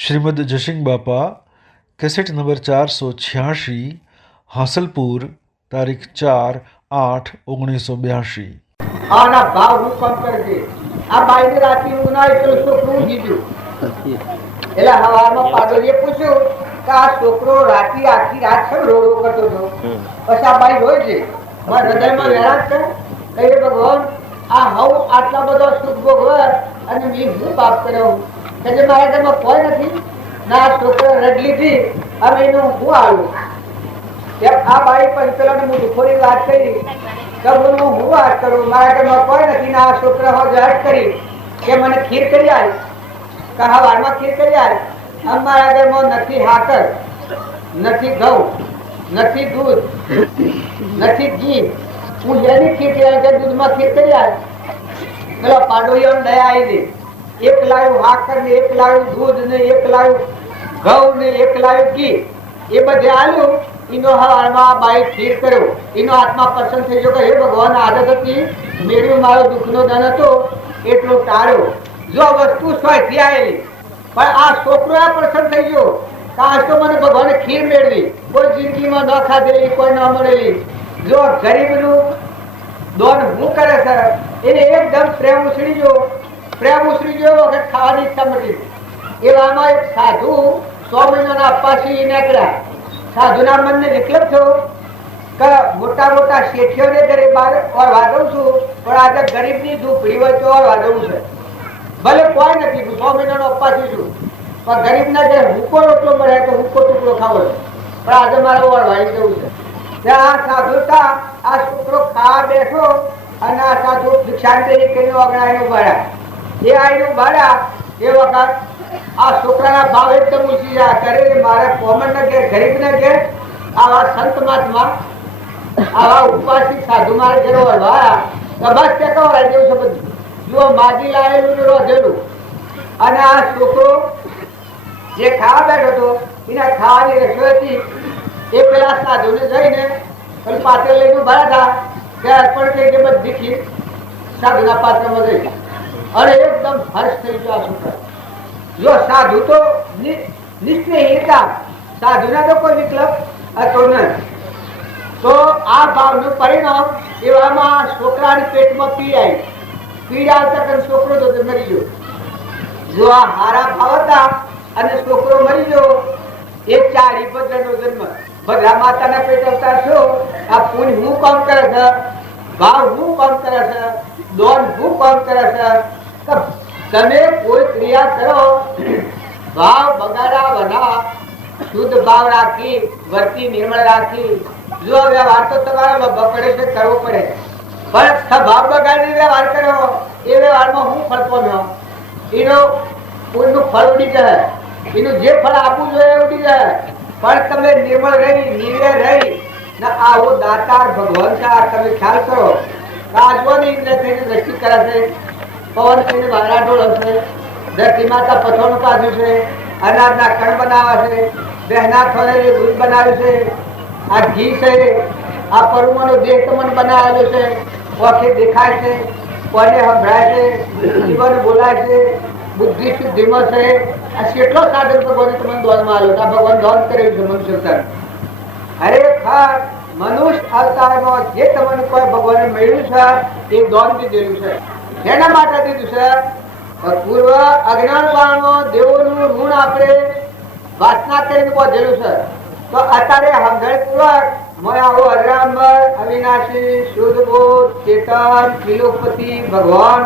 श्रीमद जशिंग बापा cassette number 486 Hasilpur तारीख 4/8/1982। આના ભાવ હું કમ કરજે આ બાઈને રાતી ઊંઘ ના આવી તો છોકરું જીવ્યું એટલે હવારમાં પાડોલીએ પૂછ્યું કે આ છોકરો રાતી આખી રાત કેમ રોડો કરતો હતો પછી આ બાઈ હોય છે મારા હૃદયમાં વેરાત છે કહે ભગવાન આ હવ આટલા બધા સુખ ભોગવે અને મેં હું પાપ કર્યો કે જે મારા ઘરમાં કોઈ નથી ના આ છોકરો રડલી હતી હવે એનું હું આવ્યું આ બાઈ પછી પેલા હું દુખોની વાત કરી હું વાત કરું મારા ઘરમાં કોઈ નથી ના આ છોકરા હો જાહેર કરી કે મને ખીર કરી આવી કહા વારમાં ખીર કરી આવી અમારા ઘરમાં નથી હાકર નથી ઘઉં નથી દૂધ નથી ઘી હું જેની ખીર કરી આવી દૂધમાં ખીર કરી આવી પેલા પાડોયો દયા આવી ગઈ એક લાવ્યું હાકર ને એક લાવ્યું દૂધ ને એક લાવ્યું ઘઉં ને એક લાવ્યું ઘી એ બધે આવ્યું એનો હવારમાં બાઈ ખીર કર્યો એનો આત્મા પ્રસન્ન થઈ ગયો કે હે ભગવાન આદત હતી મેળવ્યું મારો દુઃખનો ધન હતો એટલો ટાળ્યો જો વસ્તુ સ્વયંથી આવેલી પણ આ છોકરો આ પ્રસન્ન થઈ ગયો કાશ તો મને ભગવાને ખીર મેળવી કોઈ જિંદગીમાં ન ખાધેલી કોઈ ન મળેલી જો ગરીબનું દોન હું કરે છે એને એકદમ પ્રેમ ઉછળી ગયો વખત ખાવાની ઈચ્છા મળી એવામાં એક સાધુ 100 મહિનાના અપ્પાસી નીકળ્યા સાધુના મનને વિકલ્પ થયો કે મોટા મોટા શેઠીઓને ઘરે બહાર વાદવું છું પણ આજે ગરીબની ઝૂંપડી હોય તો વાદવું છે ભલે કોઈ નથી 100 મહિનાનો અપ્પાસી છું પણ ગરીબના ઘરે હુકો રોટલો મળે તો હુકો ટુકડો ખાવો છે પણ આજે મારે વાળી જવું છે ત્યાં આ સાધુતા આ છોકરો ખાવા બેઠો અને આ સાધુ ભિક્ષાંતરી કરીને અગણાઈનું ભાડા એ આઈનું ભાડા એ વખત આ છોકરાના ભાવ એકદમ ઊંચી જાય કરે મારા કોમન ના ઘેર ગરીબ ના ઘેર આવા સંત મહાત્મા આવા ઉપાસી સાધુ મારા ઘેર વળવાયા તો બસ તે કવરાઈ દેવું છે બધું જુઓ માગી લાવેલું ને રોધેલું અને આ છોકરો જે ખાવા બેઠો હતો એના ખાવાની રસોઈ હતી એ પેલા સાધુને જઈને પેલું પાત્ર લઈને ભરા હતા કે અર્પણ થઈ ગઈ બધી ખીર સાધુના પાત્રમાં ગઈ અને એકદમ હર્ષ થઈ ગયો આ છોકરા જો સાધુ તો નિષ્ઠ સાધુના તો કોઈ વિકલ્પ હતો નહીં તો આ ભાવનું પરિણામ એવામાં છોકરાની પેટમાં પીડા આવતા છોકરો તો મરી ગયો જો આ હારા ભાવ હતા અને છોકરો મરી ગયો એ 4 ભદ્રનો જન્મ ભદ્રા માતાના પેટ અવતાર છો આ પુણ્ય હું કામ કરે છે ભાવ હું કામ કરે છે દોન હું કામ કરે છે તમે કોઈ ક્રિયા કરો ભાવ બગાડા વના શુદ્ધ ભાવ રાખી વર્તી નિર્મળ રાખી જો વ્યવહાર તો તમારો બકડે છે કરવો પડે પણ ભાવ બગાડી વ્યવહાર કરો એ વ્યવહારમાં હું ફળ પામ્યો એનો કોઈનું ફળ ઉડી જાય એનું જે ફળ આપવું જોઈએ ઉડી જાય પણ તમે નિર્મળ રહી નિર્ભય રહી ને આવો દાતાર ભગવાન છે તમે ખ્યાલ કરો રાજવાની ઇન્દ્ર થઈને દ્રષ્ટિ કરે છે પવન થઈને વારા ઢોળ હશે ધરતી માતા પથોનું કાઢ્યું છે અનાજના કણ બનાવ્યા છે બહેના થોડે દૂધ બનાવ્યું છે આ ઘી છે આ પરુમાનો દેહ તમને બનાવેલો છે ઓખે દેખાય છે કોને સંભળાય છે જીવન બોલાય છે બુદ્ધિ શુદ્ધિમાં છે આ કેટલો સાધન ભગવાને તમને દોનમાં આવ્યો આ ભગવાન દોન કર્યું છે મનુષ્ય અવતાર ખરેખર મનુષ્ય અવતારમાં જે તમને કોઈ ભગવાને મળ્યું છે એ દોન દીધેલું છે એના માટે દીધું છે પૂર્વ અજ્ઞાનકાળમાં દેવોનું ઋણ આપણે વાસના કરીને બોધેલું છે તો અત્યારે સમજણપૂર્વક મેં આવો અજરામર અવિનાશી શુદ્ધ બોધ ચેતન ત્રિલોકપતિ ભગવાન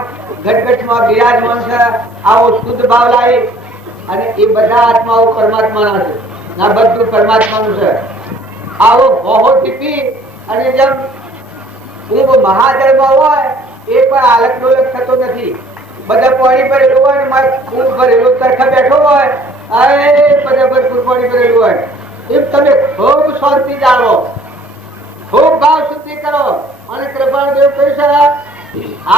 ઘટઘટમાં બિરાજમાન છે આવો શુદ્ધ ભાવ લાવી અને એ બધા આત્માઓ પરમાત્માના છે ના બધું પરમાત્માનું છે આવો બહુ ટીપી અને જેમ ઊંઘ મહાજળમાં હોય એ પણ આલક ડોલક થતો નથી બધા પાણી ભરેલું હોય ને મારે ખૂબ ભરેલું તરખા બેઠો હોય અરે બધા ભરપૂર પાણી ભરેલું હોય એમ તમે ખૂબ શાંતિ જાળવો ખૂબ ભાવ શુદ્ધિ કરો અને કૃપાળદેવ કહી છે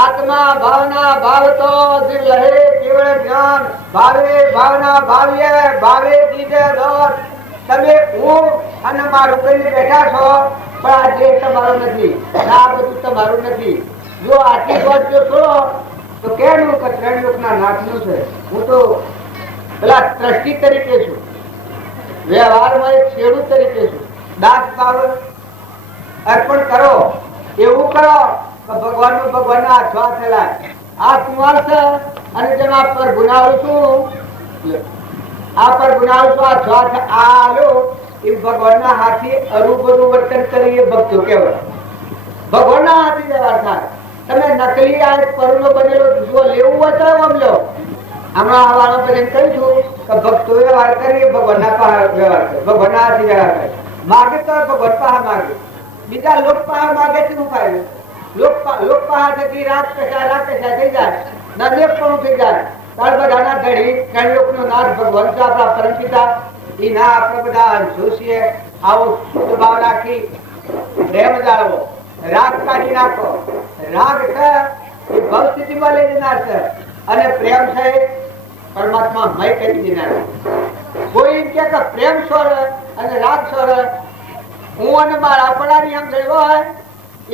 આત્મા ભાવના ભાવ તો દિલ લહે કેવળ જ્ઞાન ભાવે ભાવના ભાવ્ય ભાવે દીજે દોર તમે હું અને મારું કહીને બેઠા છો પણ આ દેહ તમારો નથી આ બધું તમારું નથી જો આટલી વાત જો છોડો તો કેનું કે 3 લોકના નાથનું છે હું તો પેલા ટ્રસ્ટી તરીકે છું, વ્યવહારમાં એક ખેડૂત તરીકે છું. દાસ ભાવ અર્પણ કરો, એવું કરો કે ભગવાનનું ભગવાનના હાથમાં થયેલા આ કુંવાર છે અને જેમ આ પર ગુનાવું છું, આ પર ગુનાવું છું, આ સ્વાર્થ આ આલો એ ભગવાનના હાથી અરૂબરૂ વર્તન કરી એ ભક્તો કહેવાય. ભગવાનના હાથી વ્યવહાર થાય. તમે નકલી આ પરનો બનેલો જો લેવું હોય તો આમ લો. હમણાં આવાનો ભજન કહ્યું છું કે ભક્તો વ્યવહાર કરીએ, ભગવાનના પાસે વ્યવહાર કરે, ભગવાનના હાથી વ્યવહાર કરે. માગે તો ભગવાન પાસે માગે, બીજા લોક પાસે માગે છે શું ફાયદો? લોક પાસે થતી રાત પેશા થઈ જાય, નદેક પણ થઈ જાય. તાર બધાના ધડી કઈ લોકનો નાથ ભગવાન છે આપણા પરમપિતા, એ ના આપણે બધા અંશો છીએ. આવો શુદ્ધ ભાવ રાખી પ્રેમ જાળવો, રાગ કાઢી નાખો. રાગ છે એ ભવ સ્થિતિમાં લઈ જનાર છે અને પ્રેમ છે પરમાત્મા મય કરી દેનાર. કોઈ એમ કે પ્રેમ સ્વર અને રાગ સ્વર હું અને મારા આપણાની આમ ગયો હોય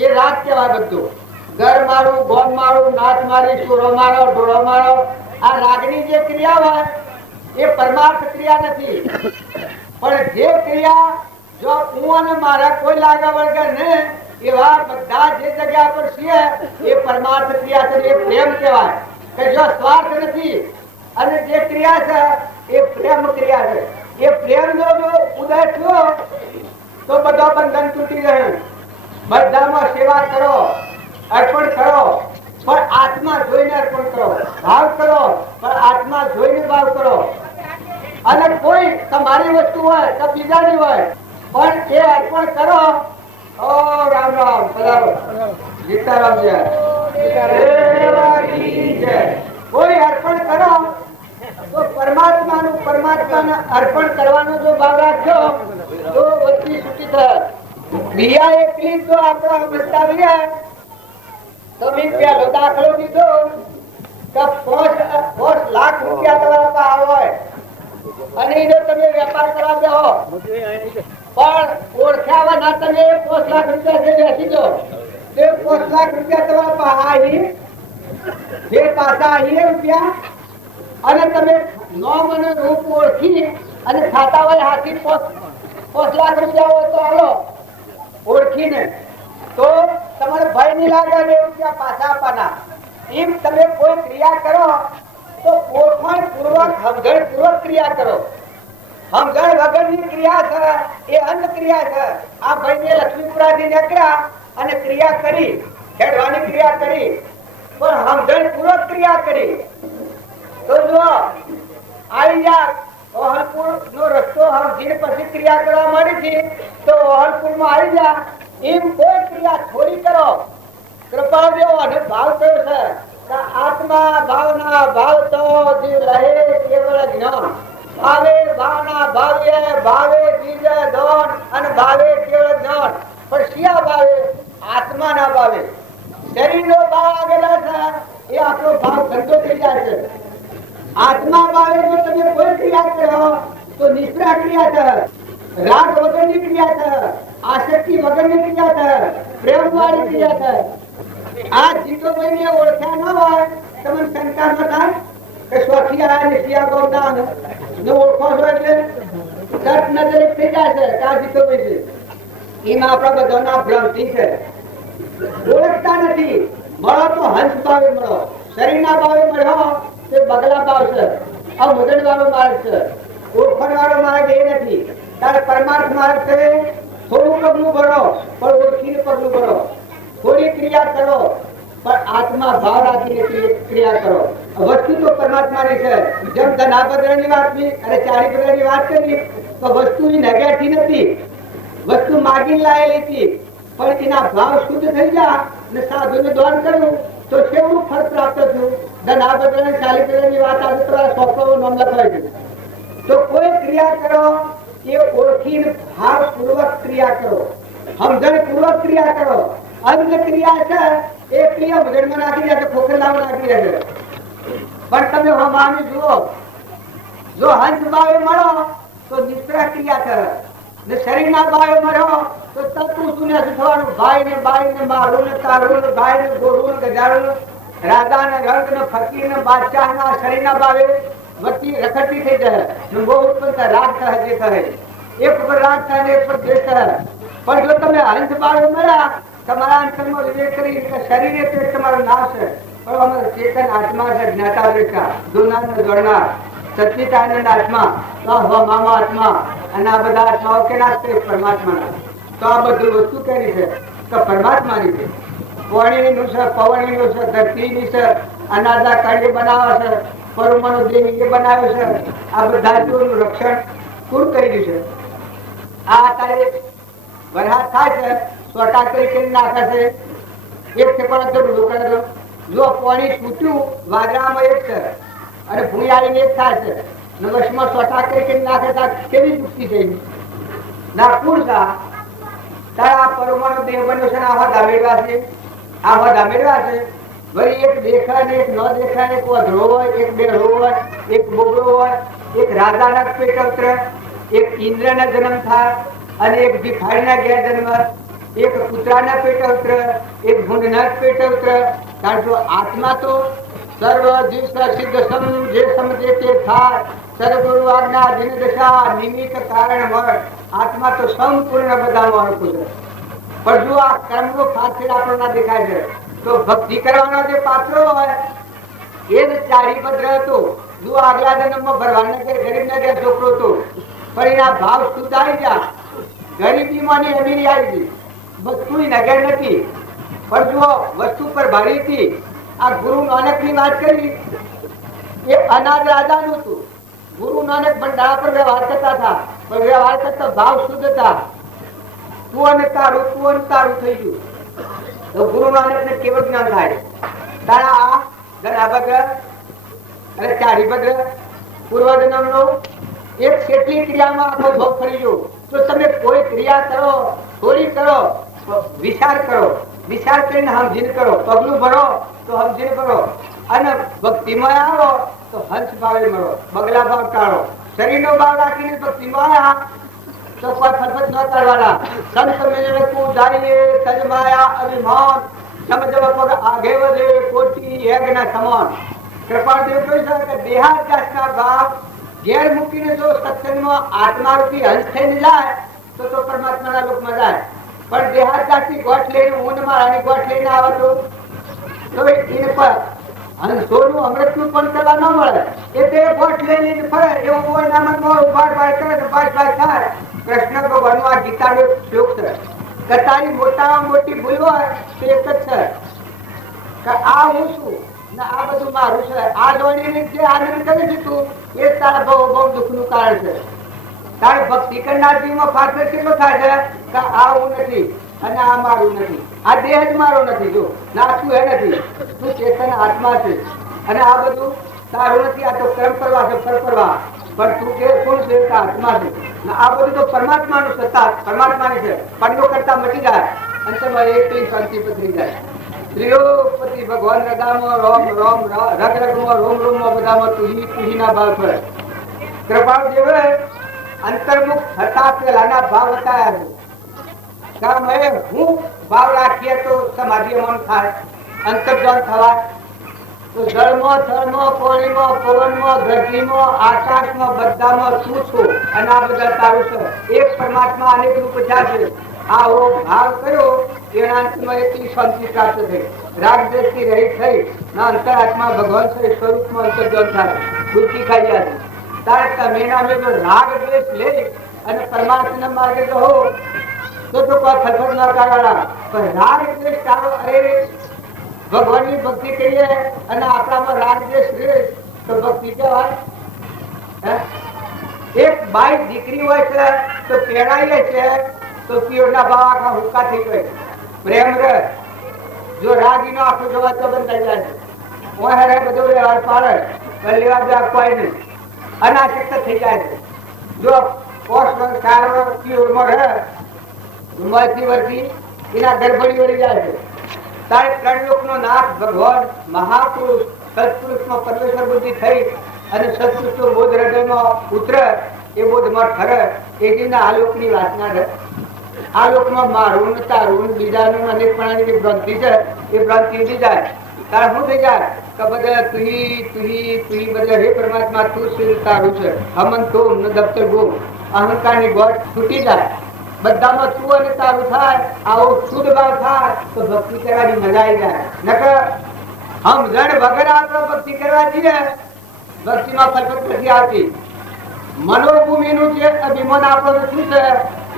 એ રાગ કહેવાય. બધું ઘર મારું, ગોમ મારું, નાથ મારી, ચોરો મારો, ઢોળો મારો, આ રાગની જે ક્રિયા હોય એ પરમાર્થ ક્રિયા નથી. પણ જે ક્રિયા જો હું અને મારા કોઈ લાગા વળગે ને એવા બધા જે જગ્યા પર છે એ પરમાર્થ ક્રિયા છે, એ પ્રેમ કહેવાય. કે જો સ્વાર્થ નથી અને જે ક્રિયા છે એ પ્રેમ ક્રિયા છે. એ પ્રેમ જો ઉદય થયો તો બધો બંધન તૂટી રહે. બધામાં સેવા કરો, અર્પણ કરો, પણ આત્મા જોઈને અર્પણ કરો. ભાવ કરો પણ આત્મા જોઈને ભાવ કરો. અને કોઈ તમારી વસ્તુ હોય તો બીજાની હોય પણ એ અર્પણ કરો. ઓ રામ રામ, પધારો. સીતારામ જય. કોઈ અર્પણ કરો તો પરમાત્માને અર્પણ કરવાનો જો ભાવ રાખજો તો વસ્તી સુખી થાય. બીજા એકલી જો આપણા બતાવ્યા તો મેં પેલો દાખલો દીધો કે 5 લાખ રૂપિયા તમારા પાસે હોય અને એનો તમે વેપાર કરવા બેહો પણ ઓળખ્યા ના તમે 5 લાખ રૂપિયા બેસી દો તે 5 લાખ રૂપિયા તમારા પાસે આવી જે પાછા આવી રૂપિયા અને તમે નામ અને રૂપ ઓળખી અને ખાતા હોય હાથી 5 લાખ રૂપિયા હોય તો હાલો ઓળખીને તો તમારે ભય નહીં લાગે અને રૂપિયા પાછા આપવાના. એમ તમે કોઈ ક્રિયા કરો તો ઓળખાણ પૂર્વક સમજણ પૂર્વક ક્રિયા કરો. સમજણ વગરની ક્રિયા છે એ અંધ ક્રિયા છે. આ ભાઈને લક્ષ્મીપુરાથી નીકળ્યા અને ક્રિયા કરી, ખેડવાની ક્રિયા કરી પણ સમજણ પૂર્વક ક્રિયા કરી તો જો આવી જા ઓહલપુર નો રસ્તો સમજીને પછી ક્રિયા કરવા માંડી છે તો ઓહલપુર માં આવી જા. એમ કોઈ ક્રિયા થોડી કરો. કૃપા દેવો અને ભાવ કયો છે કે આત્મા ભાવના ભાવ તો જીવ લહે કેવળ જ્ઞાન. ભાવે ભાવના ભાવ્ય, ભાવે બીજ દોન અને ભાવે કેવળ જ્ઞાન. પણ શિયા ભાવે? આત્મા ના ભાવે. શરીર નો ભાવ આગેલા છે એ આપણો ભાવ ગંદો થઈ જાય છે. આત્મા ભાવે જો તમે કોઈ ક્રિયા કરો તો નિષ્ફળ ક્રિયા છે, રાગ વગરની ક્રિયા છે, આસક્તિ વગરની ક્રિયા છે, પ્રેમ વાળી ક્રિયા છે. આ જીતોભાઈને ઓળખ્યા ન હોય તમને શંકા ન થાય કે સ્વથી આ નિષ્ઠિયા ગોમના ને ઓળખો છો એટલે તરત નજર થઈ જાય છે કે આ જીતોભાઈ છે. એમાં આપણા બધાના ભ્રમથી છે. ઓળખતા નથી. મળો તો હંસ ભાવે મળો, શરીરના ભાવે મળો તે બગલા ભાવ છે. આ મુદડ વાળો માર્ગ છે, ઓળખણ વાળો માર્ગ એ નથી. તારે પરમાર્થ માર્ગ છે. થોડું પગલું ભરો પણ ઓળખીને પગલું ભરો. થોડી ક્રિયા કરો પણ આત્મા ભાવ રાખીને ક્રિયા કરો. વસ્તુ તો પરમાત્માની છે. જેમ ધનાભદ્રની વાત અને ચારીભદ્રની વાત કરી તો વસ્તુ નગ્યાથી નથી, વસ્તુ માગીને લાયેલી હતી. પણ એના ભાવ શુદ્ધ થઈ ગયા અને સાધુને દાન કર્યું તો કેવું ફળ પ્રાપ્ત થયું. ધનાભદ્ર અને ચારીભદ્રની વાત આજે તમારા સ્વપ્નનું નામ લખાય છે. તો કોઈ ક્રિયા કરો એ ઓળખીને ભાવ પૂર્વક ક્રિયા કરો, સમજણ પૂર્વક ક્રિયા કરો. અંધ ક્રિયા છે એ ક્રિયા ભજનમાં નાખી દે છે, ખોખરલામાં નાખી દે છે. પણ તમે હમાની જુઓ, જો હંસ ભાવે મળો તો નિષ્ફળ ક્રિયા છે ને શરીરના ભાવે મળો તો તત્વ શૂન્ય થવાનું. ભાઈ ને બાઈ ને મારું ને તારું ને ભાઈ ને ગોરું ને ગજારું, રાજા ને રંગ ને ફકીર ને બાદશાહ ના શરીરના ભાવે વચ્ચે રખડતી થઈ જાય ને બહુ ઉત્પન્ન થાય, રાગ થાય જે કહે એક ઉપર રાગ થાય ને એક પર દ્વેષ થાય. પણ જો તમે હંસ બાળો મળ્યા તમારા અંતરમાં વિવેક કરી શરીર એટલે તમારો નાશ છે, પણ અમારો ચેતન આત્મા છે, જ્ઞાતા દ્રષ્ટા દુનાર જોડનાર સચ્ચિદાનંદ આત્મા, તો મામા આત્મા અને આ બધા આત્માઓ કેના છે? પરમાત્માના. તો આ બધું વસ્તુ કેની છે? તો પરમાત્માની છે. પાણીનું છે, પવનનું છે, ધરતીની છે, અનાદા કાર્ય બનાવે છે, પરમાણુ દેહ એ બનાવે છે. આ બધા જીવોનું રક્ષણ કોણ કર્યું છે? આ અત્યારે વરસાદ થાય છે, સોટા કરી નાખે છે, એક ઠેકાણે જરૂર રોકાય. જો પાણી છૂટ્યું વાદળામાં એક છે અને ભૂમિ આવીને એક થાય છે, નવસમાં સોટા કરી નાખે છે, કેવી ચૂકતી થઈ ના કુણ છે? તારા પરમાણુ દેહ બન્યો છે, આવા ધામેડવા છે, આવા ધામેડવા છે. વળી એક દેખાય ને એક ન દેખાય, એક વધરો હોય, એક બેડો હોય, એક બોગડો હોય, એક રાજાના પેટ ઉતરે, એક ઇન્દ્રના જન્મ થાય અને એક ભિખારીના ઘેર જન્મ, એક કૂતરાના પેટ ઉતરે, એક ભૂંડના પેટ ઉતરે. કારણ કે આત્મા તો સર્વ જીવ સિદ્ધ સમ જે સમજે તે થાય, સર્વગુરુ આજ્ઞા દિન દશા નિમિત્ત કારણ હોય. આત્મા તો સંપૂર્ણ બધામાં અનુકૂળ છે. પણ જો આ કર્મનો ફાંસી આપણને દેખાય છે, તો ભક્તિ કરવાના જે પાત્રો હોય એ જ ચારીપત્ર હતો. જો આગલા જન્મમાં ભગવાનના ઘેર ગરીબના ઘેર છોકરો હતો, પણ એના ભાવ શુદ્ધ આવી ગયા, ગરીબીમાં ની અમીરી આવી ગઈ, વસ્તુ નગર નથી, પણ જો વસ્તુ પર ભારી હતી. આ ગુરુ નાનક ની વાત કરી એ અનાજ રાજાનું હતું. ગુરુ નાનક ભંડારા પર વ્યવહાર કરતા હતા, પણ વ્યવહાર કરતા ભાવ શુદ્ધ હતા. તું અને તારું થઈ ગયું તો ગુરુ નાનક ને કેવું જ્ઞાન થાય? તારા આ ગણાભદ્ર અને ચારીભદ્ર પૂર્વજન્મ નો એક કેટલી ક્રિયામાં આખો ભોગ કરી ગયો. તો તમે કોઈ ક્રિયા કરો, થોડી કરો, વિચાર કરો, વિચાર કરીને સમજીને કરો. પગલું ભરો તો સમજીને ભરો, અને ભક્તિમાં આવો તો હંસ ભાવે મળો, બગલા ભાવ ટાળો. શરીરનો ભાવ રાખીને ભક્તિમાં આવ્યા તો કોઈ ફરફટ ન કરવાના. સંત મેળવે તું જાઈએ તજમાયા અભિમાન, સમજવ પગ આગે વધે કોટી યજ્ઞ સમાન. કૃપાળદેવ કહ્યું છે કે દેહાદ્યાસના ભાવ ઘેર મૂકીને જો સત્સંગમાં આત્મા રૂપી હંસ થઈને જાય તો પરમાત્માના લોકમાં જાય. પણ દેહાદ્યાસની ગોઠ લઈને ઊંડ મારાની ગોઠ લઈને આવે તો એને પર હંસોનું અમૃતનું પણ કરવા ન મળે. એ બે ગોઠ લઈને ફરે એવું કોઈ નામમાં ઉભાર બાર કરે તો બાર થાય. કૃષ્ણ ભગવાનનો આ ગીતાનો શ્લોક છે કે તારી મોટામાં મોટી ભૂલ હોય તો એક જ છે કે આ હું છું ને આ બધું મારું છે. આ જોડીને જે આનંદ કરે છે તું એ તારા બહુ દુઃખનું કારણ છે. તારે ભક્તિ કરનાર જીવમાં ફાસલો કેટલો થાય છે કે આ હું નથી અને આ મારું નથી, આ દેહ જ મારો નથી, જો ના તું એ નથી, તું ચેતન આત્મા છે અને આ બધું તારું નથી. આ તો કર્મ કરવા છે, ફળ કરવા, પણ તું કે કોણ છે? આત્મા છે. આ બધું તો પરમાત્માનું સત્તા, પરમાત્માની છે. પંડો કરતા મટી જાય અને તમારે એકલી શાંતિ પથરી જાય. ત્રિલોકપતિ ભગવાન રગામાં રોમ રોમ, રગ રગમાં રોમ રોમમાં બધામાં તુહીના ભાવ પડે. કૃપાળ દેવે અંતર્મુખ હતા પેલાના ભાવ બતાવ્યા છે કે મેં હું ભાવ રાખીએ તો સમાધિ અમન થાય, અંતર્જ્ઞાન થવાય. તો જળમાં, થળમાં, પાણીમાં, પવનમાં, ધરતીમાં, આકાશમાં બધામાં તું છું અને આ બધા તારું છે. એક પરમાત્મા અનેક રૂપ છે. આવો ભાવ કયો એના અંતમાં એટલી શાંતિ પ્રાપ્ત થઈ, રાગદ્વેષથી રહિત થઈ ના અંતરાત્મા ભગવાન સ્વરૂપમાં અંતર્જ્ઞાન થાય, ડૂબકી ખાઈ જાય. તારે તમે નામે જો રાગ દ્વેષ લે અને પરમાત્માના માર્ગે જો હો તો કોઈ ફરફર ન કરવાના. પણ રાગ દ્વેષ તારો અરે ભગવાનની ભક્તિ કરીએ અને આપણામાં રાગ દ્વેષ રહે તો ભક્તિ કહેવાય? એક બાઈ દીકરી હોય છે તો પહેરાઈએ છે તો પિયોના ભાવ આખા હુક્કા થઈ ગયો. પ્રેમ રહે, જો રાગી નો આખું જવા તો બંધ થઈ જાય છે. ઓહરે બધું વ્યવહાર પાડે પણ લેવા દેવા કોઈ નહીં, અનાશક્ત થઈ જાય છે. જો પોષ ચાર વર્ષ પિયોરમાં રહે ઉંમરથી વર્ષી એના ગર્ભણી વળી જાય છે. તારે ત્રણ લોકનો નાથ ભગવાન મહાપુરુષ સત્પુરુષમાં પરમેશ્વર બુદ્ધિ થઈ અને સત્પુરુષનો બોધ હૃદયમાં ઉતરે, એ બોધમાં ઠરે, એ જીના આ લોકની વાસના રહે. આ લોકમાં મારું તારું બીજાનું અનેકપણાની જે ભ્રાંતિ છે એ ભ્રાંતિ ઉડી જાય. તાર શું થઈ જાય કે બધા તુહી બધા હે પરમાત્મા તું સિદ્ધ તારું છે હમન તો ન દફતર ગો અહંકારની ગોઠ છૂટી જાય બધામાં તું અને તારું થાય આવો શુદ્ધ ભાવ થાય તો ભક્તિ કરવાની મજા આવી જાય નકર સમજણ વગર આપણે ભક્તિ કરવા જઈએ ભક્તિમાં ફરફટ નથી આવતી મનોભૂમિનું જે અભિમાન આપણને શું છે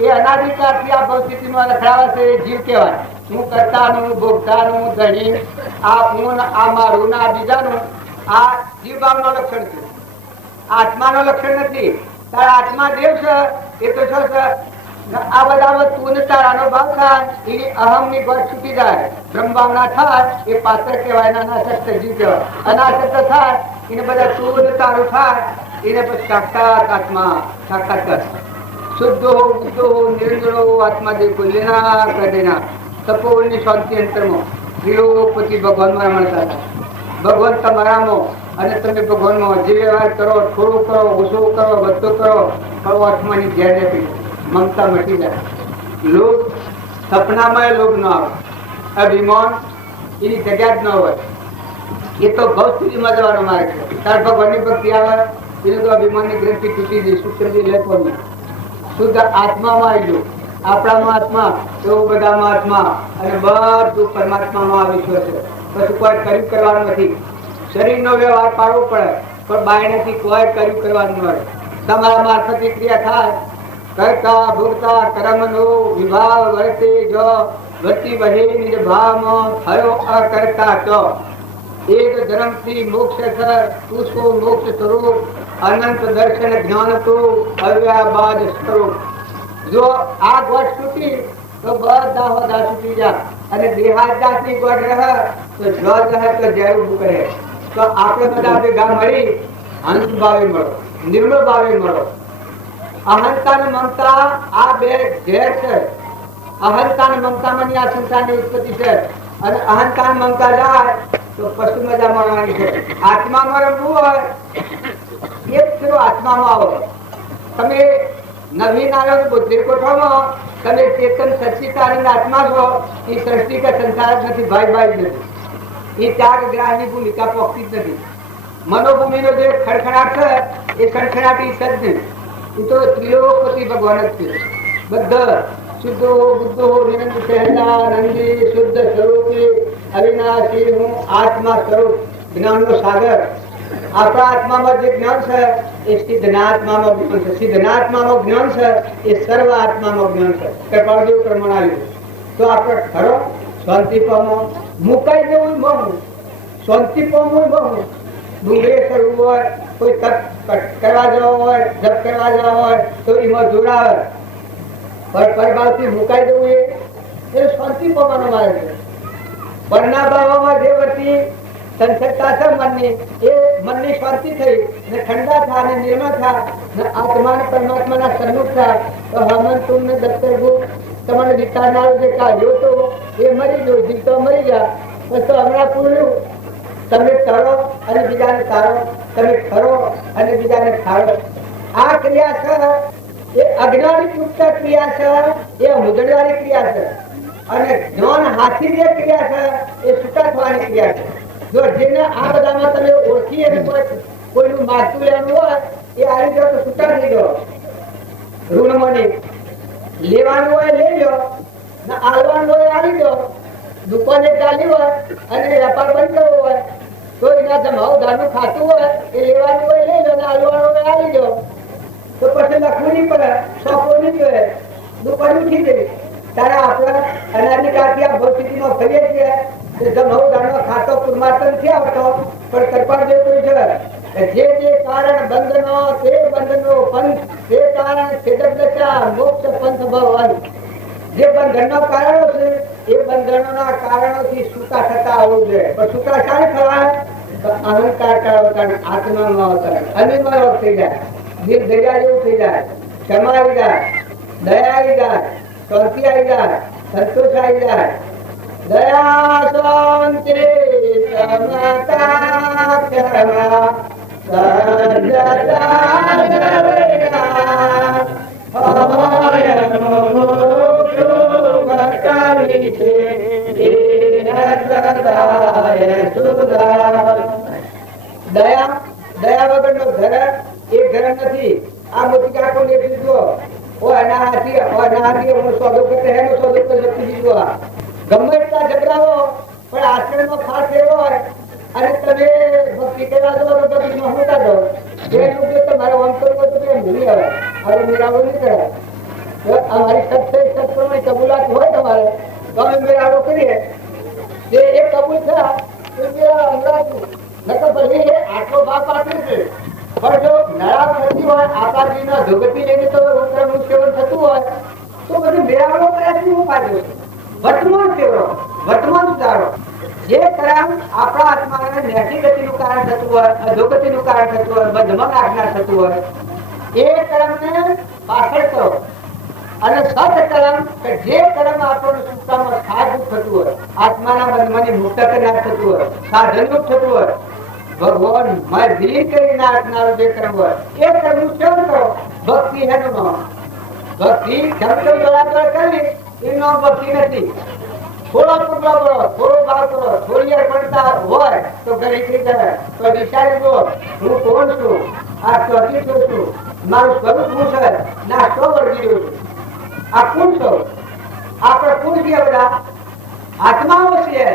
એ અનાધિકારથી આ ભવસ્થિતિમાં રખડાવે છે એ જીવ કહેવાય હું કરતાનું ભોગતાનું ધણી આ હું આ મારું આ બીજાનું આ જીવ ભાવનું લક્ષણ છે આત્માનું લક્ષણ નથી તારા આત્મા દેવ છે એ તો શું છે આ બધામાં તું તારાનો ભાવ થાય એની અહમ ની ગોઠ છૂટી જાય બ્રહ્મ ભાવના થાય એ પાત્ર કહેવાય અનાસક્ત જીવ કહેવાય અનાસક્ત થાય એને બધા તું તારું થાય એને પછી સાક્ષાત આત્મા સાક્ષાત્કાર શુદ્ધ હો બુદ્ધ હો નિરંજન હો આત્મા જે કોઈ લેના કદેના તપોવનની શાંતિ અંતરમાં વિલોપતિ ભગવાનમાં મળતા હતા ભગવાન તમારામાં અને તમે ભગવાનમાં જે વ્યવહાર કરો થોડું કરો ઓછો કરો બધો કરો પણ આત્માની ઘેર નથી મમતા મટી જાય લોક સપનામાં લોક ન આવે અભિમાન એની જગ્યા જ ન હોય એ તો બહુ સ્થિતિમાં જવાનો માર્ગ છે તાર ભગવાનની ભક્તિ આવે એને તો અભિમાનની ગ્રંથિ તૂટી ગઈ સૂક્ષ્મજી લેખો શુદ્ધ આત્મામાં આવી ગયું આપણામાં આત્મા એવો બધામાં આત્મા અને બધું પરમાત્મામાં આવીશું છે પછી કોઈ કર્યું કરવાનું નથી શરીરનો વ્યવહાર પાડવો પડે પણ બાયણેથી કોઈ કર્યું કરવાનું મળે તમારા મારફતે ક્રિયા થાય કરતા ભોગતા કર્મનો વિભાવ વર્તે જો વર્તી વહે નિજ ભાવમાં થયો અકર્તા તો એક ધર્મથી મોક્ષ સર પુષ્પો મોક્ષ સ્વરૂપ અનંત દર્શન જ્ઞાન તો અવ્યાબાદ સ્વરૂપ જો આ ગોઠ છૂટી તો બધા હોદા છૂટી જાય અને દેહાદાસની ગોઠ રહે તો જો રહે તો જય ઉભું કરે તો આપણે બધા ભેગા મળી અંત ભાવે મળો નિર્મળ ભાવે મળો અહંતા અને મમતા આ બે ઝેર છે અહંતા અને મમતામાં આ સંસારની ઉત્પત્તિ છે અને અહંતા અને મમતા જાય તો પશુ મજા મળવાની છે આત્મામાં રમવું હોય એ જ ફેરો આત્મામાં આવો તમે નવીન આવ્યો બુદ્ધિ કોઠામાં તમે ચેતન સચ્ચિદાનંદ આત્મા છો એ સૃષ્ટિ કે સંસાર જ નથી ભાઈ જ નથી એ ત્યાગ ગ્રાહની ભૂમિકા પોખતી જ નથી મનોભૂમિનો જે ખડખડાટ છે એ ખડખડાટ ઈ જ નહીં એ તો ત્રિલોકપતિ ભગવાન જ છે બધા શુદ્ધો બુદ્ધો નિરંજન સહેજાનંદી શુદ્ધ સ્વરૂપી અવિનાશી હું આત્મા સ્વરૂપ જ્ઞાનનો સાગર આપણા આત્મામાં જે જ્ઞાન છે એ સિદ્ધનાત્મામાં જ્ઞાન છે સિદ્ધનાત્મામાં જ્ઞાન છે એ સર્વ આત્મામાં જ્ઞાન છે કૃપાળદેવ પ્રમાણ આવ્યું તો આપણે ખરો શાંતિ પામો મુકાઈ જવું બહુ શાંતિ પામવું બહુ ડુંગરે કરવું હોય કોઈ તપ કરવા જવો હોય જપ કરવા જવા હોય તો એમાં જોડાવે પણ પરભાવથી મુકાઈ જવું એ શાંતિ પામવાનો માર્ગ છે પરના ભાવમાં જે વતી સંસદતા છે મનની એ મનની શાંતિ થઈ ને ઠંડા થા ને નિર્મળ થા ને આત્મા ને પરમાત્માના સન્મુખ થા તો હમન તુમને દત્તર ગુ તમને વિચારનારો જે કાઢ્યો તો એ મરી ગયો જીવતો મરી ગયા બસ તો હમણાં પૂર્યું તમે તરો અને બીજાને તારો તમે ખરો અને બીજાને ખારો આ ક્રિયા છે એ અજ્ઞાની યુક્ત ક્રિયા છે એ મુદડવાળી ક્રિયા છે અને જ્ઞાન હાથી જે ક્રિયા છે એ છૂટા થવાની ક્રિયા છે જો જેને આ બધામાં તમે ઓળખી અને કોઈનું માગતું લેવાનું હોય એ આવી જાવ તો છૂટા થઈ જાઓ ઋણમણી લેવાનું હોય લઈ લો ને આલવાનું હોય આવી જાઓ દુકાને ચાલી હોય અને વેપાર બંધ કરવો હોય તો એના જમાવ ધાનું ખાતું હોય એ લેવાનું હોય લઈ લો ને આલવાનું હોય આવી જાઓ તો પછી લખવું નહીં પડે સોંપવો નહીં પડે દુકાન ઉઠી ગઈ તારા આપણા અનાજની કાઢી આ ભૌતિકમાં ફરીએ છીએ જમાવ ધાનો ખાતો પુરમાર્તન નથી આવતો પણ કૃપા જેવું છે જે જે કારણ બંધનો તે બંધનો પંથ તે કારણ છેદક દશા મોક્ષ પંથ ભવન જે બંધનનો કારણો છે એ બંધનોના કારણોથી છૂટા થતા આવવું જોઈએ પણ છૂટા શાને થવાય તો અહંકાર કારણે આત્મામાં અવતરણ અનિર્મળ થઈ જાય દિલ દરિયા જેવું થઈ જાય ક્ષમા આવી જાય દયા આવી જાય શાંતિ આવી જાય સંતોષ આવી જાય દયા શાંતિ સમતા ક્ષમા સદા मोतिका को ले लीजिए ओ अनाहाती वो सोदो करते हैं वो सोदो कर सकती लीजिए गम्मे का झगड़ाओ पर आश्रम में खास है वो अरे तबे भक्ति करा दो और भक्ति में होता दो ये लोग जो तुम्हारे अंतर को तो क्या भूल गए अरे मेरा वो नहीं करा तो हमारी सबसे सत्य में कबूलात हो तुम्हारे तो हमें मेरा वो करिए ये एक कबूल था तो मेरा अनुराग न तो भले आठो बाप आते थे पर जो नया थती હોય આપાજીના ધોગતી લેને તો ઉત્તરનું સેવન થતું હોય તો બધું મેળાવડો પ્રયાસની હું પાછો વર્તમાન સેવરો વર્તમાન ઉતારો જે કર્મ આપણા આત્માને નેટી ગતિનું કારણ થતું હોય અધોગતિનું કારણ થતું હોય બધમાં આજ્ઞા થતું હોય એ કર્મને પાછળ કરો અને સત કર્મ કે જે કર્મ આપણને સુખમાં સાધું થતું હોય આત્માના મનને મુક્ત કરનાર થતું હોય સાધનરૂપ થતું હોય भगवान मैं दिलीन करी नारनार जे कर्म ये कर्म सेवन करो भक्ति है नो भक्ति शब्द बराबर करी इनो भक्ति नहीं थोड़ा पुगला करो थोड़ा बात करो थोड़ी अर्पणता होय तो घरे की जाए तो विचार को હું કોણ છું આ સ્વતી છું મારું સ્વરૂપ શું છે ના શું વર્ગી રહ્યું છું આ કોણ છો આપણે કોણ છીએ બધા આત્માઓ છીએ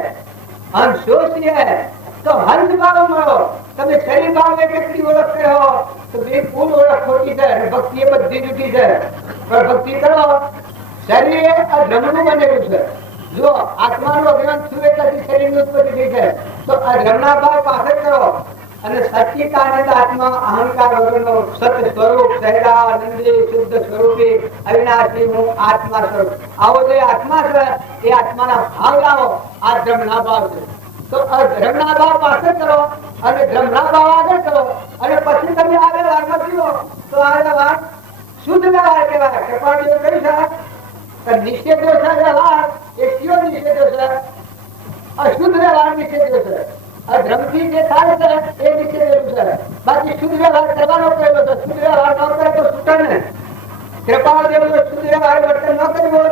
અંશો છીએ तो हंस भाव मरो तमे शरीर भाव में व्यक्ति ओळखते हो तो बे पूर्ण ओळख खोटी है भक्ति बधी जूठी है पर भक्ति करो शरीर अधर्मनु बनेલું છે जो आत्माનો અભિમાન થયું એટલે શરીરની ઉત્પત્તિ થઈ છે તો અધર્મના ભાવ પાછળ કરો અને સચ્ચિદાનંદ આત્મા અહંકાર વગરનો સત સ્વરૂપ સહેલાનંદી શુદ્ધ સ્વરૂપી અવિનાશી હું આત્મા સ્વરૂપ આવો જે આત્મા છે એ આત્માના ભાવ લાવો આ ધર્મના ભાવ છે तो धर्मना भाव पासे करो અને ધર્મના ભાવ આગળ કરો અને પછી તમે આગળ વારમાં જીવો તો આગળ વાત શુદ્ધ વ્યવહાર કહેવાય કૃપાળીઓ કહી છે નિષેધ વ્યવહાર એ કયો નિષેધ છે અશુદ્ધ વ્યવહાર નિષેધ છે ધર્મથી જે થાય છે એ નિષેધ છે બાકી શુદ્ધ વ્યવહાર કરવાનો કહેલો છે શુદ્ધ વ્યવહાર ન કરે તો છૂટે ને કૃપાળ દેવનો શુદ્ધ વ્યવહાર વર્તન ન કર્યો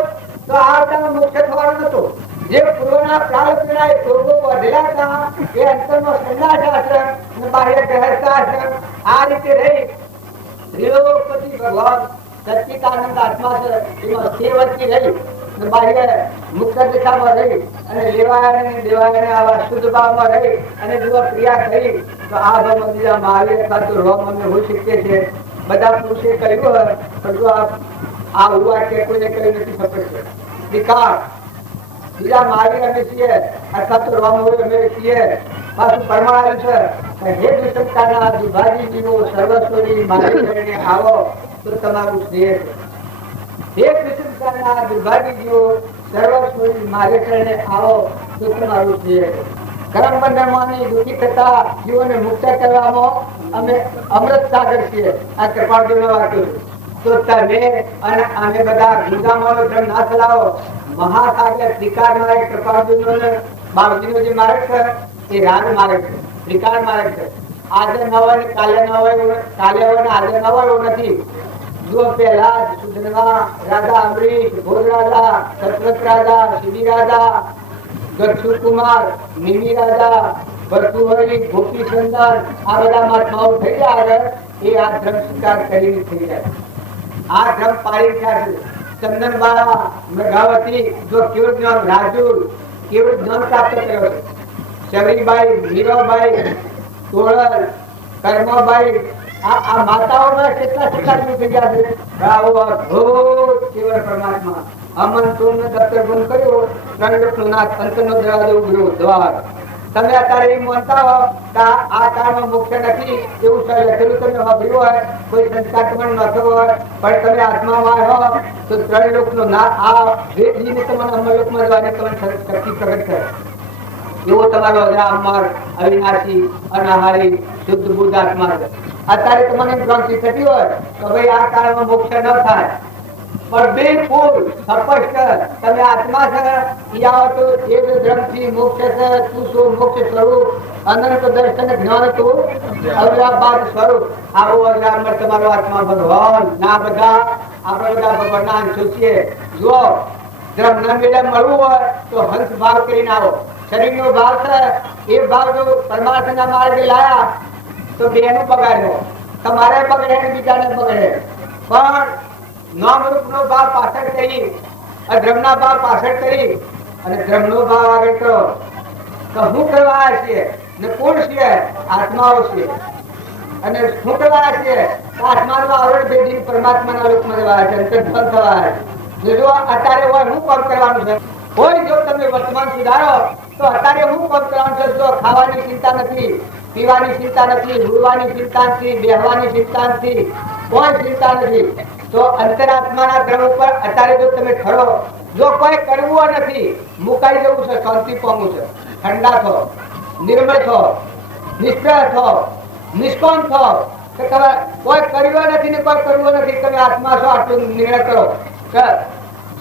તો આ મુખ્ય થવાનું નતું જે પૂર્વના પ્રારબ્ધના યોગો વધેલા હતા એ અંતરનો સંન્યાસ આશ્રમ અને બાહ્ય ગૃહસ્થ આશ્રમ આ રીતે રહી ત્રિલોકપતિ ભગવાન સચ્ચિદાનંદ આત્મા છે એમાં સેવતી રહી અને બાહ્ય મુક્ત દિશામાં રહી અને લેવાયને દેવાયને આવા શુદ્ધ ભાવમાં રહી અને જો ક્રિયા થઈ તો આ ભાવમાં બીજા મહાવીર ખાતું રોમ અમે હોઈ શકીએ છીએ બધા પુરુષે કહ્યું હોય પણ જો આ હુઆ કે કોઈને કહી નથી શકશે વિકાર બીજા મહાવીર અમે છીએ અથવા તો રામહોરી અમે છીએ પાછું પરમાણુ છે હે વિષમતાના વિભાજી જીવો સર્વસ્વની મારી કરીને આવો તો તમારું સ્નેહ છે હે વિષમતાના વિભાજી જીવો સર્વસ્વની મારી કરીને આવો તો તમારું સ્નેહ છે કર્મ બંધનમાંથી દુઃખી થતા જીવોને મુક્ત કરવામાં અમે અમૃત સાગર છીએ આ કૃપાળજીનો વાક્ય તો તમે અને અમે બધા ગુંજામાનો ધર્મ ના ચલાવો महासागर त्रिकार मार्ग कृपार्जुनो ने बाबूजीनो जे मार्ग है ये राग मार्ग है त्रिकार मार्ग है आज न હોય કાલે ન હોય કાલે હોય ને આજે ન હોય એવું નથી જો પહેલા સુધનવા રાજા અમરીશ ભોજ રાજા સતવત રાજા શિવી રાજા ગચ્છુ કુમાર નિમિ રાજા ભરતુહરી ગોપી સુંદર આ બધા મહાત્માઓ થઈ જાય એ આ ધર્મ સ્વીકાર કરીને થઈ જાય આ ધર્મ પાળી છે चंदनबाला मेघावती जो केवल ज्ञान राजूर केवल ज्ञान प्राप्त करो शबरीबाई मीराबाई तोड़ल कर्माबाई आ माताओं में कितना शिकार થઈ ગયા છે રાવો ભૂત કેવળ પરમાત્મા અમન તુમને દત્તર ગુણ કર્યો ત્રણલોકનો નાથ અંતનો દરવાજો ઉઘડ્યો દ્વાર તમે અત્યારે એમ માનતા હો કે આ કાળમાં મોક્ષ નથી એવું લખેલું તમે વાપર્યું હોય કોઈ સંસ્કાર તમને નતો હોય પણ તમે આત્મામાં હો તો ત્રણલોકનો નાથ આ ભેદજીને તમને અમરલોકમાં જવાની તમને શક્તિ પ્રગટ કરે એવો તમારો અમર અવિનાશી અનાહારી શુદ્ધ બુદ્ધ આત્મા છે અત્યારે તમને ભ્રાંતિ થતી હોય તો ભાઈ આ કાળમાં મોક્ષ ન થાય पर बिल्कुल स्पष्ट તમે આત્મા છે યા તો એક ધર્મથી મોક્ષ છે તું સો મોક્ષ સ્વરૂપ અનંત દર્શન જ્ઞાન તું અવરાબાદ સ્વરૂપ આવો અવરામર તમારો આત્મા ભગવાન ના બધા આપણે બધા ભગવાનના અંશો છીએ જો ધર્મ ન મેળે મળવું હોય તો હંસ ભાવ કરીને આવો શરીરનો ભાવ છે એ ભાવ જો પરમાર્થના માર્ગે લાયા તો બેનું બગાડ્યો તમારે બગડે બીજાને બગડે પણ નામરૂપનો ભાવ પાછળ કરી, અધ્રમના ભાવ પાછળ કરી અને ધ્રમનો ભાવ આગળ કરો. તો શું કરવા છે ને કોણ છે? આત્માઓ છે. અને શું કરવા છે? આત્માનું આવરણ ભેદી પરમાત્માના લોકમાં જવા છે, અંતર્ધ્વન થવા છે. જો અત્યારે હોય શું કામ કરવાનું છે? કોઈ જો તમે વર્તમાન સુધારો તો અત્યારે શું કામ કરવાનું છે? જો ખાવાની ચિંતા નથી, પીવાની ચિંતા નથી, ભૂલવાની ચિંતા નથી, બેહવાની ચિંતા નથી, કોઈ ચિંતા નથી, તો અંતરાત્માના ધર્મ ઉપર અત્યારે જો તમે ખરો, જો કોઈ કરવું નથી, મુકાઈ જવું છે, શાંતિ પામવું છે, ઠંડા થો, નિર્મળ થો, નિષ્ફળ થો, નિષ્કોણ થો, કોઈ કર્યું નથી ને કોઈ કરવું નથી, તમે આત્મા છો આટલું નિર્ણય કરો.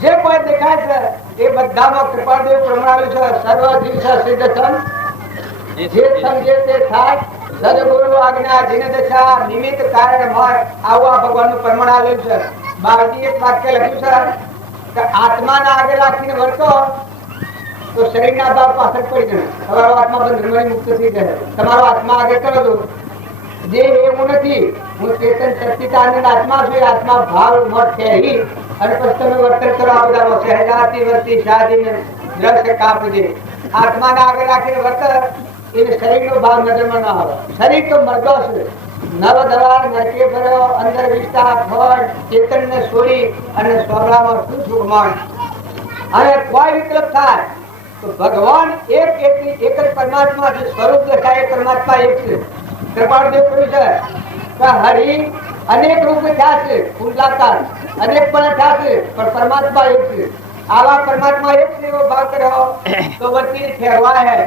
જે કોઈ દેખાય છે એ બધામાં કૃપાદેવ પ્રમાણ્યું છે. સર્વ દિવસ સિદ્ધ સન જે સમજે તે થાય, સદગુરુ આજ્ઞા જીન દશા નિમિત્ત કારણ હોય, આવું આ ભગવાનનું પ્રમાણ આવેલું છે. બાળજી એક વાક્ય લખ્યું છે કે આત્માના આગળ રાખીને વર્તો તો શરીરના ભાવ પાછળ પડી જશે. તમારો આત્મા બંધનમાંથી મુક્ત થઈ જશે. તમારો આત્મા આગળ કરો છો. જે એવું નથી, હું ચેતન સચ્ચિદાનંદ આત્મા છું. આત્મા ભાવ મોટ ઠેરી અને પછી તમે વર્તન કરો. આ બધા સહેજાતી વર્તી શાદીને દ્રશ્ય કાપજે. આત્માના આગળ રાખીને વર્તન, એને શરીરનો ભાવ નજરમાં ન આવે. શરીર તો મરદો છે, નવ દવાર નરકે ભર્યો, અંદર વિસ્તાર ફળ ચેતનને છોડી અને સ્વભાવમાં શું સુખ માણ. અને કોઈ વિકલ્પ થાય તો ભગવાન એક જ પરમાત્મા છે. સ્વરૂપ દેખાય એ પરમાત્મા એક છે. કૃપાળદેવ કહ્યું છે કે હરિ અનેક રૂપ થયા છે, કુંડલાકાર અનેક પણ થયા છે, પણ પરમાત્મા એક છે. આવા પરમાત્મા એક છે એવો ભાવ કર્યો તો વચ્ચે ઠેરવા હે.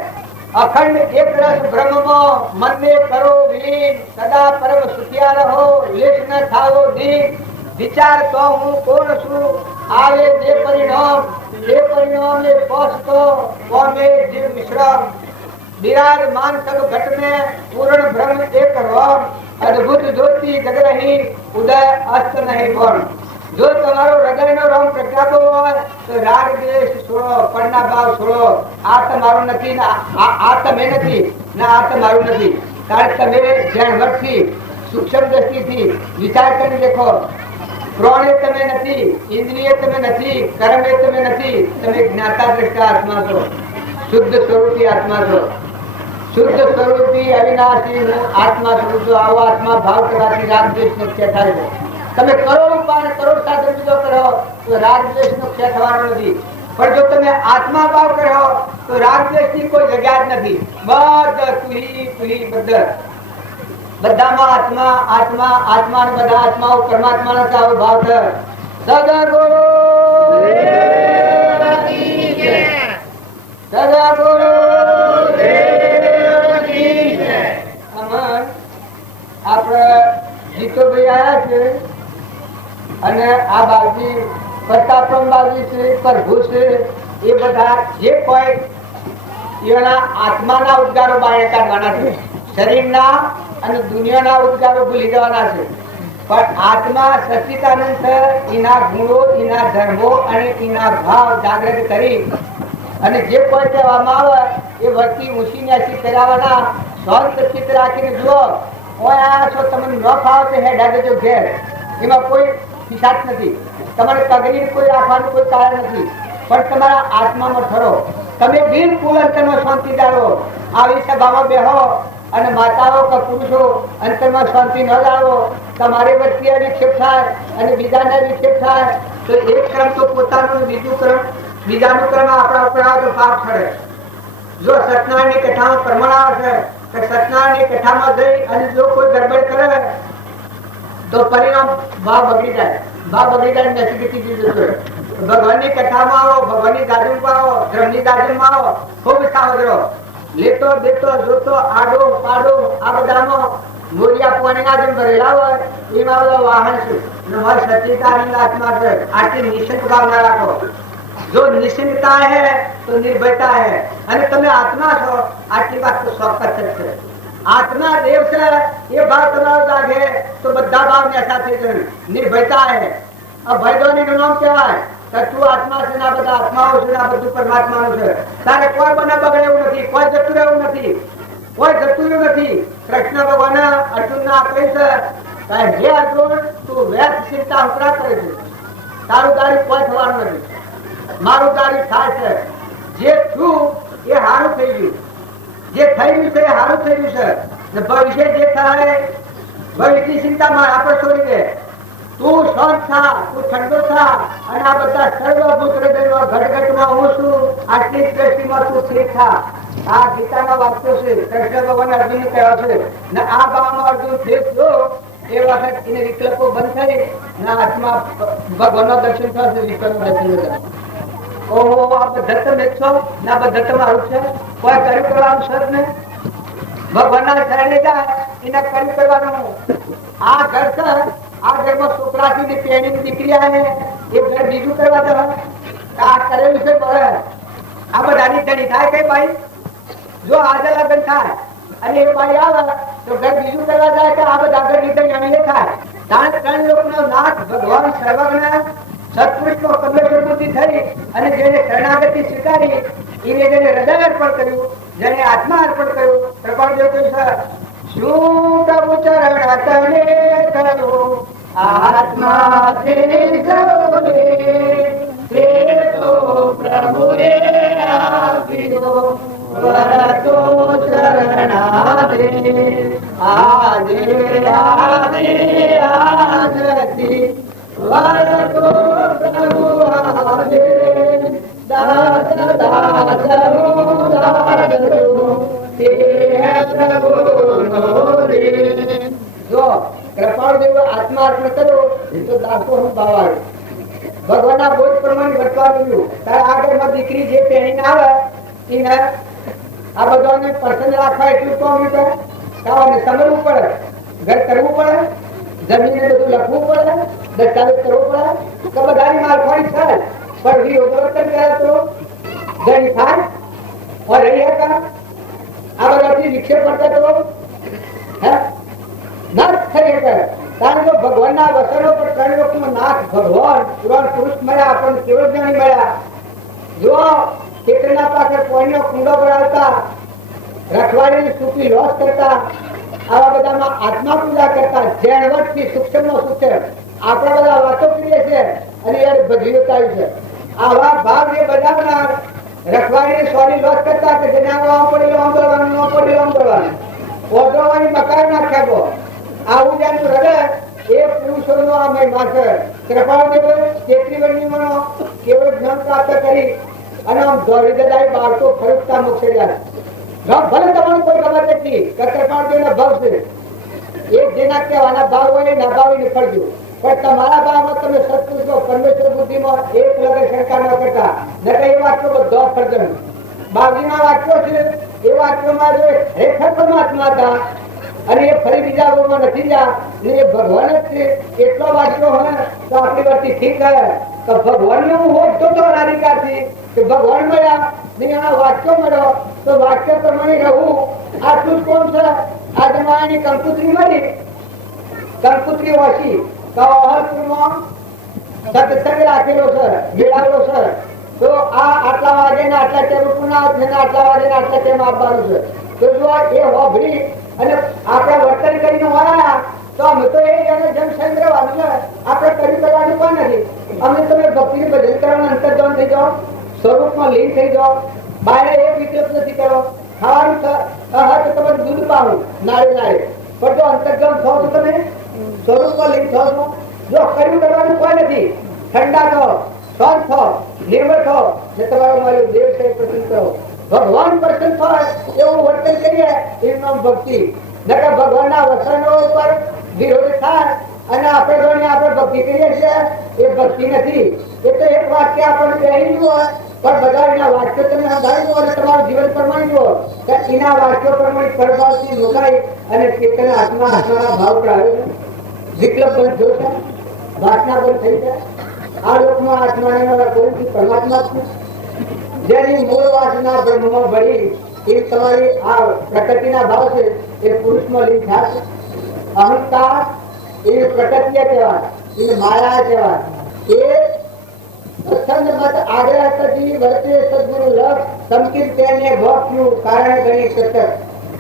અખંડ એક રસ બ્રહ્મમાં મનને કરો વિલીન, સદા પરમ સુખિયા રહો, લેશ ન થાવો દીન. વિચાર તો હું કોણ છું, આવે જે પરિણામ, જે પરિણામે પહોંચતો કોમે જીવ વિશ્રામ. વિરાજમાન સબ ઘટ में पूर्ण ब्रह्म एक रोम, अद्भुत ज्योति जग रही, उदय अस्त नहीं कोण. જો તમારો હૃદયનો રોમ પ્રગટાતો હોય તો રાગ દ્વેષ છોડો, પડના ભાવ છોડો. આ તમારું નથી ને આ તમે નથી ને આ તમારું નથી. કારણ તમે જણવટથી સૂક્ષ્મ દ્રષ્ટિથી વિચાર કરી દેખો. પ્રાણે તમે નથી, ઇન્દ્રિય તમે નથી, કર્મે તમે નથી, તમે જ્ઞાતા દ્રષ્ટા આત્મા છો, શુદ્ધ સ્વરૂપી આત્મા છો. શુદ્ધ સ્વરૂપી અવિનાશી હું આત્મા સ્વરૂપ છું. આવો આત્મા ભાવ કરવાથી રાગ દ્વેષ નો ક્ષય થાય છે. તમે કરોડ ઉપાય કરોડ સાધન બીજો કરો તો રાગ દ્વેષ નો ક્ષય થવાનો નથી. પણ જો તમે આત્મા ભાવ કરો તો રાગ દ્વેષ ની કોઈ જગ્યા જ નથી. બધા તુહી બધામાં આત્મા આત્મા આત્મા ને બધા આત્માઓ પરમાત્માનો આવો ભાવ છે. સદગુરુ સદગુરુ આપણે જીતુભાઈ આવ્યા છે અને આ બાજી પ્રતાપમ બાજી છે, પ્રભુ છે, એ બધા જે કોઈ એના આત્માના ઉદ્ગારો બહાર કાઢવાના છે. શરીરના અને દુનિયાના ઉદ્ગારો ભૂલી જવાના છે. પણ આત્મા સચ્ચિદાનંદ છે. એના ગુણો, એના ધર્મો અને એના ભાવ જાગૃત કરી અને જે કોઈ કહેવામાં આવે એ વ્યક્તિ ઊંચી ન્યાસી કરાવવાના. શાંત ચિત્ત રાખીને જુઓ. કોઈ આ છો તમને ન ખાવ તો હેડા દેજો ઘેર. એમાં કોઈ પિશાચ નથી. તમારે પગડી કોઈ રાખવાનું કોઈ કારણ નથી. પણ તમારા આત્મામાં ઠરો. તમે બિલકુલ અંતરમાં શાંતિ જાળવો. આવી સભામાં બેહો અને માતાઓ કે પુરુષો અંતરમાં શાંતિ ન જાળવો, તમારી વચ્ચે વિક્ષેપ થાય અને બીજાને વિક્ષેપ થાય તો એક ક્રમ તો પોતાનું, બીજાનું ક્રમ આપણા ઉપર આવે તો પાપ ઠરે. જો સત્યનારાયણની કથામાં પ્રમાણ આવે છે કે સત્યનારાયણની કથામાં જઈ અને જો કોઈ ગડબડ કરે તો પરિણામ ભાવ બગડી જાય. ભાવ બગડી જાય નસીબથી જીવ જતો. ભગવાનની કથામાં આવો, ભગવાનની દાજુમાં આવો, ધર્મની દાજુમાં આવો, ખૂબ સાવધ રહો. લેતો દેતો જોતો આડો પાડો આ બધામાં મોરિયા પાણીના જેમ ભરેલા હોય એમાં બધા વાહન છે. સચ્ચિદાનંદ આત્મા છે. આટલી નિશ્ચિત ભાવના રાખો. જો નિશ્ચિતતા હે તો નિર્ભયતા હે. અને તમે આત્મા છો આટલી વાત તો ચોક્કસ છે. આત્મા દેવ છે એ ભાવ તમારો જાગે તો બધા ભાવ ને સાથે જશે. નિર્ભયતા હે. અભયદોની નું નામ કહેવાય. તું આત્મા છે ના બધા આત્માઓ છે ના બધું પરમાત્માનું છે. તારે કોઈ બને બગડે એવું નથી, કોઈ જતું રહેવું નથી, કોઈ જતું નથી. કૃષ્ણ ભગવાન અર્જુન ના આપે છે કારણ હે અર્જુન તું વ્યર્થ ચિંતા ઉતરા કરે છે. તારું કાર્ય કોઈ થવાનું નથી. મારું કાર્ય થાય છે. જે થયું એ સારું થઈ ગયું. જે થઈ ગયું છે એ સારું થઈ ગયું છે. ને ભવિષ્ય જે થાય ભવિષ્યની ચિંતા માં આપણે છોડી દે. તું શાંત થા, તું ઠંડો થા અને આ બધા સર્વભૂત હૃદયમાં ઘટઘટમાં હું છું આટલી જ દ્રષ્ટિમાં તું સ્થિર થા. આ ગીતાના વાક્યો છે. કૃષ્ણ ભગવાન અર્જુન કહ્યા છે ને આ ભાવમાં અર્જુન સ્થિર થયો એ વખત એને વિકલ્પો બંધ થઈ ને આત્મા ભગવાનનો દર્શન થશે. વિકલ્પ દર્શન થશે. ઓહો આ બધા તમે છો ને આ બધા તમારું છે. કોઈ કર્યું કરવાનું સર ને ભગવાનના શરણે જાય એને કર્યું કરવાનું. આ ઘર છે, આ ઘરમાં છોકરાથી ની પેણી દીકરી આવે એ ઘર બીજું કરવા દે. આ કરેલું છે બરે આ બધાની ધણી થાય કઈ ભાઈ. જો આજે લગ્ન થાય અને એ ભાઈ આવે તો ઘર બીજું કરવા જાય કે આ બધા ઘર ની ધણી થાય. ત્રણ લોકોનો નાથ ભગવાન સર્વજ્ઞ સત્પુરુષનો કમલેશ્વર બુદ્ધિ થઈ અને જેને શરણાગતિ સ્વીકારી એને જેને હૃદય અર્પણ કર્યું, જેને આત્મા અર્પણ કર્યું. પ્રભાદેવ કહ્યું છે શું પ્રભુ ચરણ તને કરું આત્મા તે તો પ્રભુએ આપ્યો વરતો ચરણાદે આજે આજે આજથી વરતો પ્રભુ આજે દાસ દાસ જો કૃપાળદેવ આત્મા અર્પણ કર્યો તો દાસો હું ભાવ ભગવાનના બોધ પ્રમાણે વર્તવાનું. તારે આગળમાં દીકરી જે પહેરીને આવે એને આ બધાને પસંદ રાખવા એટલું તો અમે સમજવું પડે, ઘર કરવું પડે, જમીને બધું લખવું પડે, દસ્તાવેજ કરવો પડે તો બધાની માલખાણી થાય. પણ વિરોધવર્તન કરે તો ઘણી થાય और रही है का अब अगर विक्षेप करता तो है नाथ खरेखर कारण जो भगवान ना वचनों पर कई लोग नाथ भगवान पुराण पुरुष મળ્યા પણ કેવળ જ્ઞાની મળ્યા. જો ખેતરના પાછળ કોઈનો કુંડો ભરાવતા, રખવાડીની સૂકી લોસ કરતા, આવા બધામાં આત્મા પૂજા કરતા, જૈનવટથી સૂક્ષ્મનો સૂક્ષ્મ આપણા બધા વાતો કરીએ છીએ અને યાર ભજવીતા છે. આવા ભાગ એ બજાવનાર રખવાડીને સોરી લોસ કરતા કે જેને આમ પડેલો આમ કરવાનું, આમ પડેલો આમ કરવાનું, ઓઢવાની મકાઈ નાખ્યા. આવું જાણું હૃદય એ પુરુષોનો આ મહિમા છે. કૃપાળદેવ 33 વર્ષનો કેવળ જ્ઞાન પ્રાપ્ત કરી અને આમ દોડી દદાઈ બાળકો ફરકતા મોક્ષે જાય. ભલે તમારું કોઈ ખબર નથી કે કૃપાળદેવના ભાવ છે. એ જેના કહેવાના ભાવ હોય ના ભાવ નીકળજો. પણ તમારા ભાવમાં તમે સત્પુરુષો પરમેશ્વર બુદ્ધિમાં એક લગે શંકા ન કરતા નકર એ વાક્યો બધો ફરજન બાવજીના વાક્યો છે. એ વાક્યોમાં જો ખરેખર પરમાત્મા હતા અને એ ફરી બીજા રોગમાં નથી જા ને એ ભગવાન જ છે એટલો વાક્યો હોય તો આપણી વચ્ચે ઠીક હે તો ભગવાનનો હું હોતો તો અધિકારથી કે ભગવાન મળ્યા ને એના વાક્યો મળ્યો તો વાક્ય પ્રમાણે રહું. આટલું જ કોણ છે? આ જમાનાની કંકુત્રી મળી, કંકુત્રી વાસી સત્સંગ રાખેલો છે, મેળાવેલો છે. તો આ આટલા વાગે ને આટલા ટેમ આટલા વાગે ને આટલા ટેમ આપવાનું છે. તો જો એ હોભળી અને આપણે વર્તન કરીને હોયા તો અમે તો એ જનસંગ્રહ આપણે કરી કરવાનું પણ નથી. અમે તમે ભક્તિની ભજન કરવાનું અંતર્જન થઈ જાઓ, સ્વરૂપમાં લીન થઈ જાઓ, બહાર એક વિકલ્પ નથી કરો. ખાવાનું તમે દૂધ પાવું નાળે નાળે પણ જો અંતર્જન થો તો તમે સ્વરૂપમાં લીન થો છો. જો કર્યું કરવાનું કોઈ નથી, ઠંડા થો, શાંત થો, નિર્મળ થો ને તમારો મારો દેવ છે પ્રસન્ન કરો. ભગવાન પ્રસન્ન થાય એવું વર્તન કરીએ એનું નામ ભક્તિ. નકર ભગવાનના વચનો ઉપર વિરોધ થાય અને આપણે ભક્તિ કરીએ છીએ એ ભક્તિ નથી. એ તો એક વાક્ય આપણને બેહી ગયું હોય પણ બધા એના વાક્યો તમે સંભાળી અને તમારું જીવન પ્રમાણી જુઓ કે એના વાક્યો પ્રમાણે પરભાવથી રોકાઈ અને ચેતન આત્માના ભાવ પર આવે છે. વિકલ્પ બંધ થયો છે, વાસના બંધ થઈ છે. આ લોકમાં આત્માના કોઈ પરમાત્મા છે જેની મૂળ વાસના બ્રહ્મમાં ભળી એ તમારી આ પ્રકૃતિના ભાવ છે એ પુરુષમાં લીન થશે. અહંકાર એ પ્રકૃતિ કહેવાય, એ માયા કહેવાય. એ સત્સંગ મત આગ્રહ કરતી વર્તે સદગુરુ લક્ષ સંકીર્તને ભક્તિનું કારણ ગણી સતત.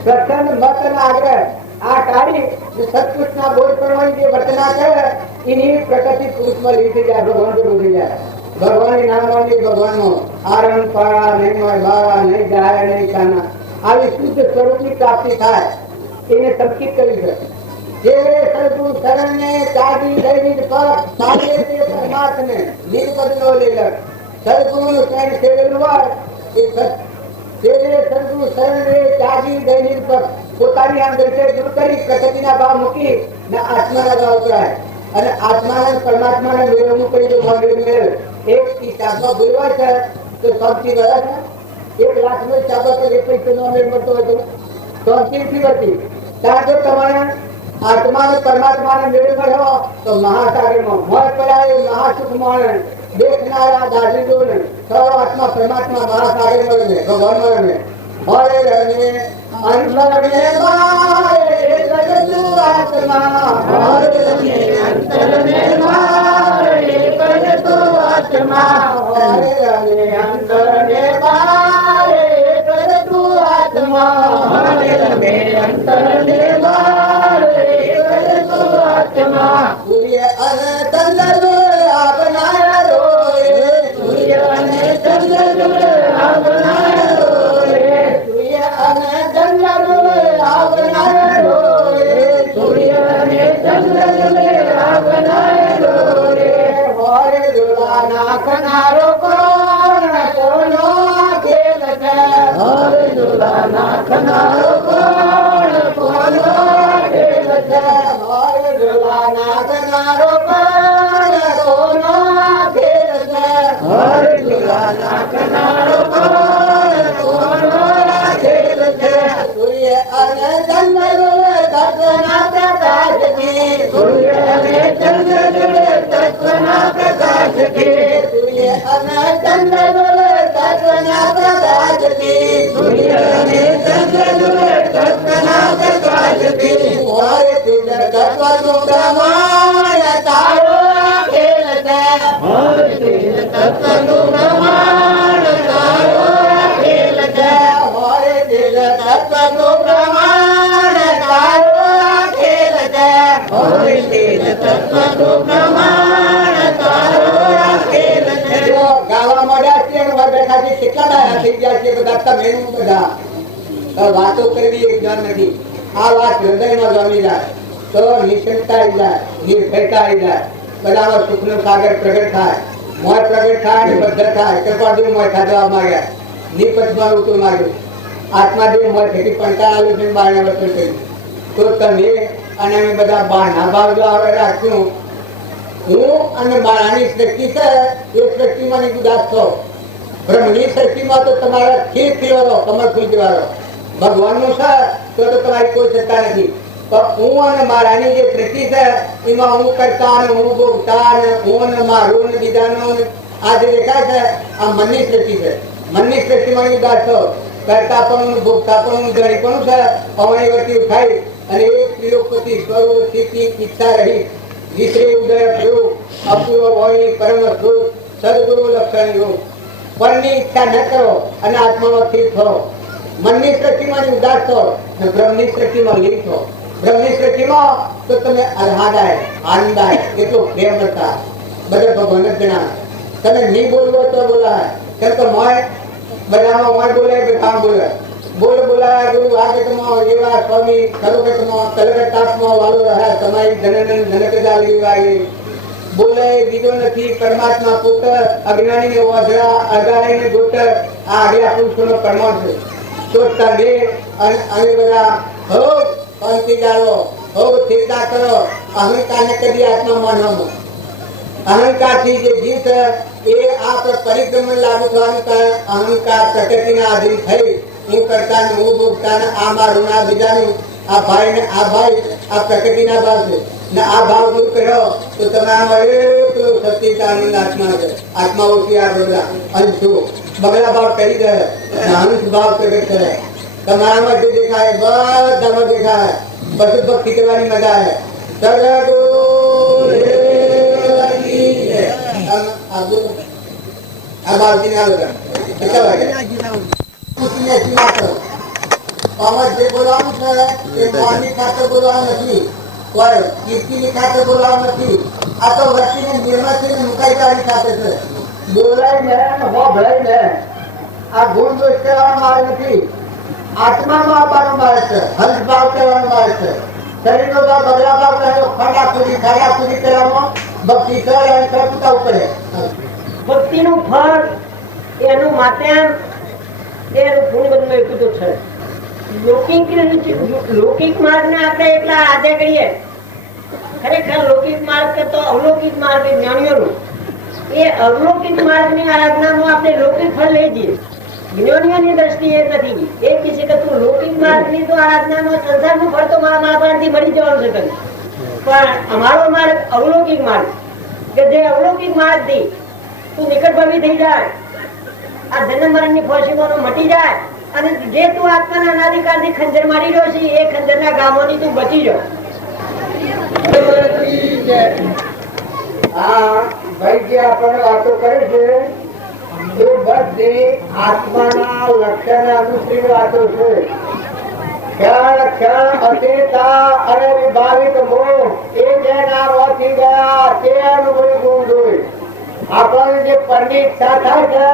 સત્સંગ મત અને આગ્રહ આ કાઢી સત્પુરુષના બોધ પ્રમાણે જે વર્તના કરે એની પ્રકૃતિ પુરુષમાં લીધી થઈ જાય, ભગવાન તો ડૂબી જાય. ભગવાનની નામવાની ભગવાનનો આરણ પાળા નહીં હોય, બાળા નહીં, ગાય નહીં, કાના આવી શુદ્ધ સ્વરૂપની પ્રાપ્તિ થાય એને સંકિત કરી છે. જે સદગુરુ શરણને ત્યાગી દૈનિક પર સાધે તે પરમાર્થને નિર્પદ નો લેલક. સદગુરુનું શરણ સેવેલું હોય એ સદગુરુ શરણને ત્યાગી દૈનિક પર પોતાની અંદર દૂર કરી પ્રકૃતિના ભાવ મૂકી ને આત્માના ભાવ ઉતરાય અને આત્માને પરમાત્માને મેળવવું કરી જો મેળ એક હિસાબમાં બોલવાય છે તો સૌથી વધે છે. 1 લાખનો હિસાબ પર એક પૈસાનો મેળ મળતો હોય તો સૌથી હતી. ત્યાં જો તમારે આત્માને પરમાત્માને મેળવ્યો તો મહાસાગરમાં મોજ પડાય મહાસુખ મળે. દેખનારા દાદીઓને સર્વ આત્મા પરમાત્મા મહાસાગર મળે, ભગવાન મળે. હરે રમે અંતરને મારે જગતુ આત્મા, હરે રમે અંતરને મારે જગતુ આત્મા, હરે રમે અંતરને મારે જગતુ આત્મા, હરે રમે અંતરને મારે જગતુ આત્મા. સૂર્ય અને ચંદ્ર આપના રોય, સૂર્ય અને ચંદ્ર આપના રોય, સૂર્ય અને ચંદ્ર આપના રોય, સૂર્ય અને ચંદ્ર આપના રોય. હરે દુલા નાખનારો કોણ કોનો ખેલ છે, હરે દુલા નાખનારો કોણ કોનો ખેલ છે, હરે દુલા નાખનારો કોણ કોનો ખેલ છે, હરે દુલા નાખનારો કોણ કોનો ખેલ છે. સૂર્ય અને ચંદ્ર તત્વના પ્રકાશથી, સૂર્ય અને ચંદ્ર તત્વના પ્રકાશથી, સૂર્ય અને ચંદ્ર તત્વના પ્રકાશથી, સૂર્ય અને ચંદ્ર તત્વના પ્રકાશથી. હરે તુજ તત્વનું પ્રમાણ તારો ખેલ છે, હરે તુજ તત્વનું પ્રમાણ તારો ખેલ છે, હરે તુજ તત્વનું પ્રમાણ તારો ખેલ છે, હરે તુજ તત્વનું પ્રમાણ તારો ખેલ છે. ગાવા મળ્યા છે અને બેઠાથી કેટલા ડાયા થઈ ગયા છે બધા તમે બધા વાતો કરવી એક જાણ નથી. આ વાત હૃદયમાં જમી જાય તો નિશ્ચિતતા આવી જાય, નિર્ભયતા આવી જાય, બધામાં સુખનો સાગર પ્રગટ થાય, મોય પ્રગટ થાય અને બદ્ધ થાય. કૃપાદેવ મોય ખાધવા માંગ્યા, નિપજમાં ઉતર માંગ્યું, આત્માદેવ મોય ખેતી પંટા આવ્યું છે બારણા વર્તન કર્યું. તો તમે અને અમે બધા બહારના ભાવ જો આવે રાખ્યું, હું અને મારાની શક્તિ છે એ શક્તિમાં ઉદાસ થો. બ્રહ્મની શક્તિમાં તો તમારા ખીર ખીલવાનો કમર ખુલ જવાનો. ભગવાનનું છે તો તમારી કોઈ સત્તા નથી. પણ હું અને મારાની જે શક્તિ છે એમાં હું કરતા અને હું ભોગતા અને હું અને મારું અને બીજાનો આ જે દેખાય છે આ મનની શક્તિ છે. મનની શક્તિમાં ઉદાસ થો. કરતા પણ ભોગતા પણ ધણી પણ છે પવની વટી ઉઠાઈ અને એક ત્રિલોકપતિ સ્વરૂપ સ્થિતિ ઈચ્છા રહી વિશ્રે ઉદય પ્રયોગ અપૂર્વ વાણી પરમ સુખ સદગુરુ લક્ષણ યોગ. પરની ઈચ્છા ન કરો અને આત્મામાં સ્થિર થો. મનની સૃષ્ટિમાં ઉદાસ થો અને બ્રહ્મની સૃષ્ટિમાં લીન થો. બ્રહ્મની સૃષ્ટિમાં તો તમે આહ્લાદાય આનંદાય એટલો પ્રેમ હતા બધા ભગવાન જ જણાવે. તમે નહીં બોલવો તો બોલાય, કેમ કે મોય બધામાં મોય બોલાય બધા બોલાય. બોલ બોલાય ગુરુ આગતમાં એવા સ્વામી સર્વગતમાં કલકત્તામાં વાલો રહ્યા તમારી જનન જનક જાલી વાગે. બોલાય બીજો નથી પરમાત્મા પોત અજ્ઞાનીને વાજરા અગાડીને ગોટ આ આગલા પુરુષોનો પ્રમાણ છે. તો તમે અમે બધા હો શાંતિ જાળવો, હો ચિંતા કરો, અહંકારને કદી આત્મા માનવાનો. અહંકારથી જે જીવ છે એ આ પરિક્રમણ લાગુ થવાનું કારણ અહંકાર પ્રકૃતિના આધીન થઈ હું કરતા ને હું ભોગતા ને આ મારું આ બીજાનું આ ભાઈ ને આ ભાઈ આ પ્રકૃતિના ભાવ છે ને આ ભાવ દૂર કર્યો તો તમારામાં એટલો સત્યતાની આત્મા છે. આત્મા ઓછી આ બધા અંશો બગલા ભાવ કરી દે અંશ ભાવ પ્રગટ કરે. તમારામાં જે દેખાય બધામાં દેખાય. પશુ ભક્તિ કરવાની મજા આવે. આ બાળકીને આવે કેટલા વાગે પાવર જે બોલાવું છે એ મોરની ખાતે બોલાવું નથી, કોઈ કીર્તિની ખાતે બોલાવું નથી. આ તો વ્યક્તિને નિર્મળથી મુકાઈ કાઢી ખાતે છે. બોલાઈને હો ભળાઈને આ ગુણ દોષ કહેવામાં આવે નથી. આત્મામાં આપવાનું આવે છે, હંસ ભાવ કહેવાનું આવે છે. શરીરનો ભાવ બગલા ભાવ કહેલો ખાડા ખુદી કહેવામાં ભક્તિ સર અને કરતા ઉપડે. ભક્તિનું ફળ એનું માધ્યમ એનું ગુણ બધું એટલું તો છે. લૌકિક માર્ગને આપણે એટલા આદે કરીએ, ખરેખર લૌકિક માર્ગ કરતો અવલૌકિક માર્ગ જ્ઞાનીઓનું, એ અવલૌકિક માર્ગની આરાધનામાં આપણે લૌકિક ફળ લઈ જઈએ. જ્ઞાનીઓની દ્રષ્ટિએ નથી. એ કહે કે તું લૌકિક માર્ગની તો આરાધનામાં સંસારનું ફળ તો મહાભારતથી મળી જવાનું છે, પણ અમારો માર્ગ અવલૌકિક માર્ગ, કે જે અવલૌકિક માર્ગથી તું નિકટભાવી થઈ જાય, આ જન્મ મરણની ફોશીઓનો મટી જાય, અને જે તું આત્માના અનાધિકારથી ખંજર મારી રહ્યો છે એ ખંજરના ગામોની તું બચી જાવ. આ ભાઈ જે આપણને વાતો કરે છે એ બધી આત્માના લક્ષણ અનુસરી વાતો છે. ક્ષણ ક્ષણ અતિતા અને વિભાવિત મોહ એ જેના મોથી ગયા તે અનુભવી ગુણ જોઈ. આપણને જે પરની ઈચ્છા થાય છે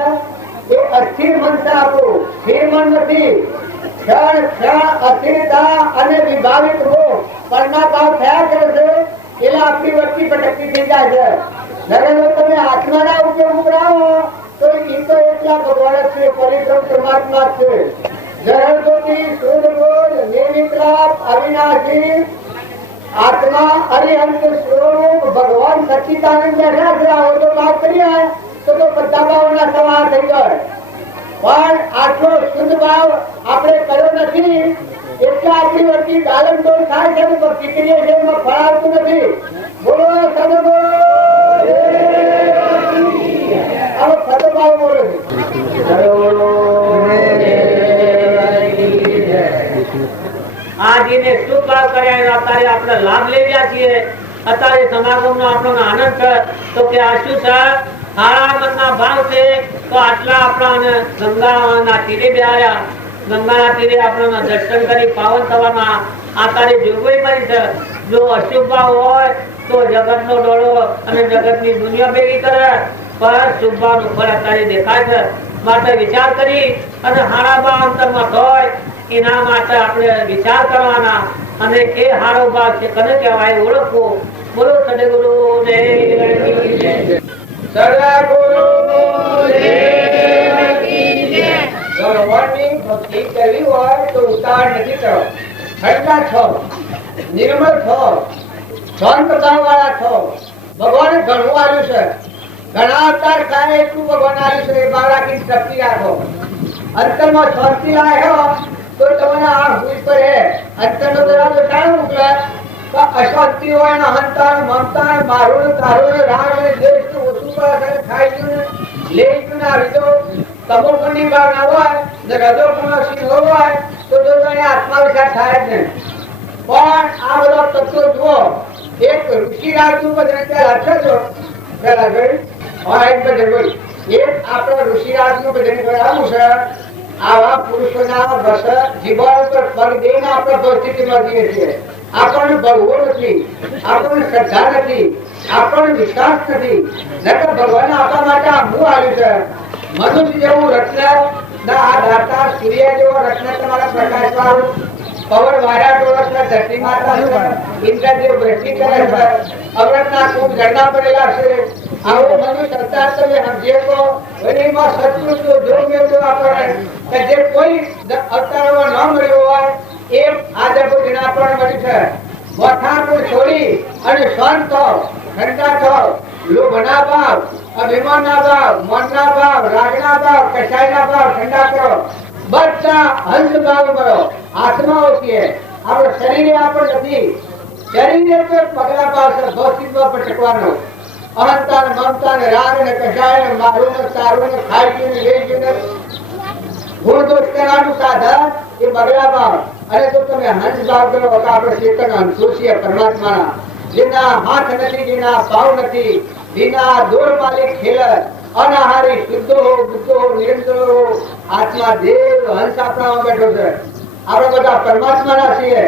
એ અસ્થિર મન છે, આપણું સ્થિર મન નથી. ક્ષણ ક્ષણ અસ્થિરતા અને વિભાવિત મોહ પરના ભાવ થયા કરે છે એટલે આપણી વસ્તી ભટકતી થઈ જાય છે. નરેન્દ્ર તમે આત્માના ઉપયોગ ઉપરાવો તો એ તો એટલા ભગવાન જ છે, પરિશ્રમ પરમાત્મા છે. જરણ જ્યોતિ શુદ્ધ બોધ નિર્મિત લાભ અવિનાશી આત્મા અરિહંત સ્વરૂપ ભગવાન સચ્ચિદાનંદ બેઠા છે. આવો તો વાત કરીએ તો બધા ભાવના સવા થઈ જાય, પણ આટલો શુદ્ધ ભાવ આપણે કર્યો નથી એટલે આપણી વચ્ચે ગાલન દોર થાય છે, ભક્તિ કરીએ છીએ એમાં ફળ આવતું નથી. બોલો સદગુરુ આવો સદભાવ બોલો છે. આ જેને શુભ ભાવ કર્યા અત્યારે આપણે લાભ લઈ રહ્યા છીએ. અત્યારે સમાગમનો આપણો આનંદ છે તો કે આ શું છે? હારા મનના ભાવ છે તો આટલા આપણા ગંગાના તીરે બેહાર્યા, ગંગાના તીરે આપણને દર્શન કરી પાવન થવાના અત્યારે જોગવાઈ મળી છે. જો અશુભ ભાવ હોય તો જગતનો ડોળો અને જગતની દુનિયા ભેગી કરે, પણ શુભ ભાવનું ફળ અત્યારે દેખાય છે. માટે વિચાર કરી અને હારા ભાવ અંતરમાં થાય એના માટે આપણે વિચાર કરવાના અને એ હારો ભાવ છે કને કહેવાય ઓળખવો. બોલો સદગુરુ દેવની જય. સદગુરુ દેવની જય. ભગવાનની ભક્તિ કરવી હોય તો ઉતાવળ નથી કરો, ઠંડા છો, નિર્મળ છો, શાંત ભાવવાળા છો. ભગવાને ઘણું આવ્યું છે, ઘણા અવતાર ખાય એટલું ભગવાન આવ્યું છે. એ ભાવ રાખીને શક્તિ રાખો. અંતરમાં શાંતિ લાવો તો તમને આ ભૂલ પડે. અંતરનો દરવાજો ટાળો મોકલે તો અશાંતિ હોય ને અહંકાર મમતા મારું તારું રાગ અને દ્વેષ તો ઓછું પડે, ખાઈ ગયું ને લઈ ગયું ને આવી તો તમોગુણની ભાવના હોય ને રજોગુણનો સિંહ હોય તો આત્મા વિચાર થાય જ નહીં. પણ આ બધા તત્વો જુઓ, એક ઋષિરાજનું બધે હાથે છો પેલા ગઈ એક આપણા ઋષિરાજનું બધે આવું છે. આવા પુરુષોના બસ જીવન પર પગ દઈને આપણે પરિસ્થિતિમાં જઈએ છીએ. આપણને ભગવો નથી, આપણને શ્રદ્ધા નથી, આપણને વિશ્વાસ નથી. નકર ભગવાન આપણા માટે આ હું આવ્યું છે. મનુષ્ય જેવું રત્ન ના આ ધારતા સૂર્ય જેવો રત્ન તમારા પ્રકાશ વાળું પવન વારા ડોળસના ધરતી માતા છે. ઇન્દ્રદેવ વૃષ્ટિ કરે છે, અમૃતના ખૂબ ઝરણા પડેલા છે. આવો મનુષ્ય અવતાર તમે સમજે તો એમાં સત્પુરુષ જો મેળવ્યો આપણને કે જે કોઈ અવતારોમાં ન મળ્યો હોય એ આજે કોઈ આપણને મળ્યું છે. વખાણ છોડી અને શાંત થાવ, ઠંડા થાવ, લોભના ભાવ, અભિમાનના ભાવ, મનના ભાવ, રાગના ભાવ, કસાયના ભાવ ઠંડા કરો. બધા હંસ ભાવ કરો. આત્માઓ છીએ, આપણું શરીર આપણું નથી. શરીર તો પગલા ભાવ છે, ભૌતિકમાં ભટકવાનો. અહંતા ને મમતા ને રાગ ને કસાય ને મારું ને તારું ને ખાઈ ગયું ને લઈ ગયું ને ગુણ દોષ કરવાનું સાધન એ બગલા ભાવ. અને તો તમે હંસ ભાવ કરો તો આપણે ચેતન હંસો છીએ પરમાત્માના. જેના હાથ નથી, જેના ભાવ નથી, જેના દોર માલિક ખેલ અનાહારી શુદ્ધો હો, બુદ્ધો હો, નિરંતર હો, આત્મા દેવ હંસ આપણામાં બેઠો છે. આપણે બધા પરમાત્માના છીએ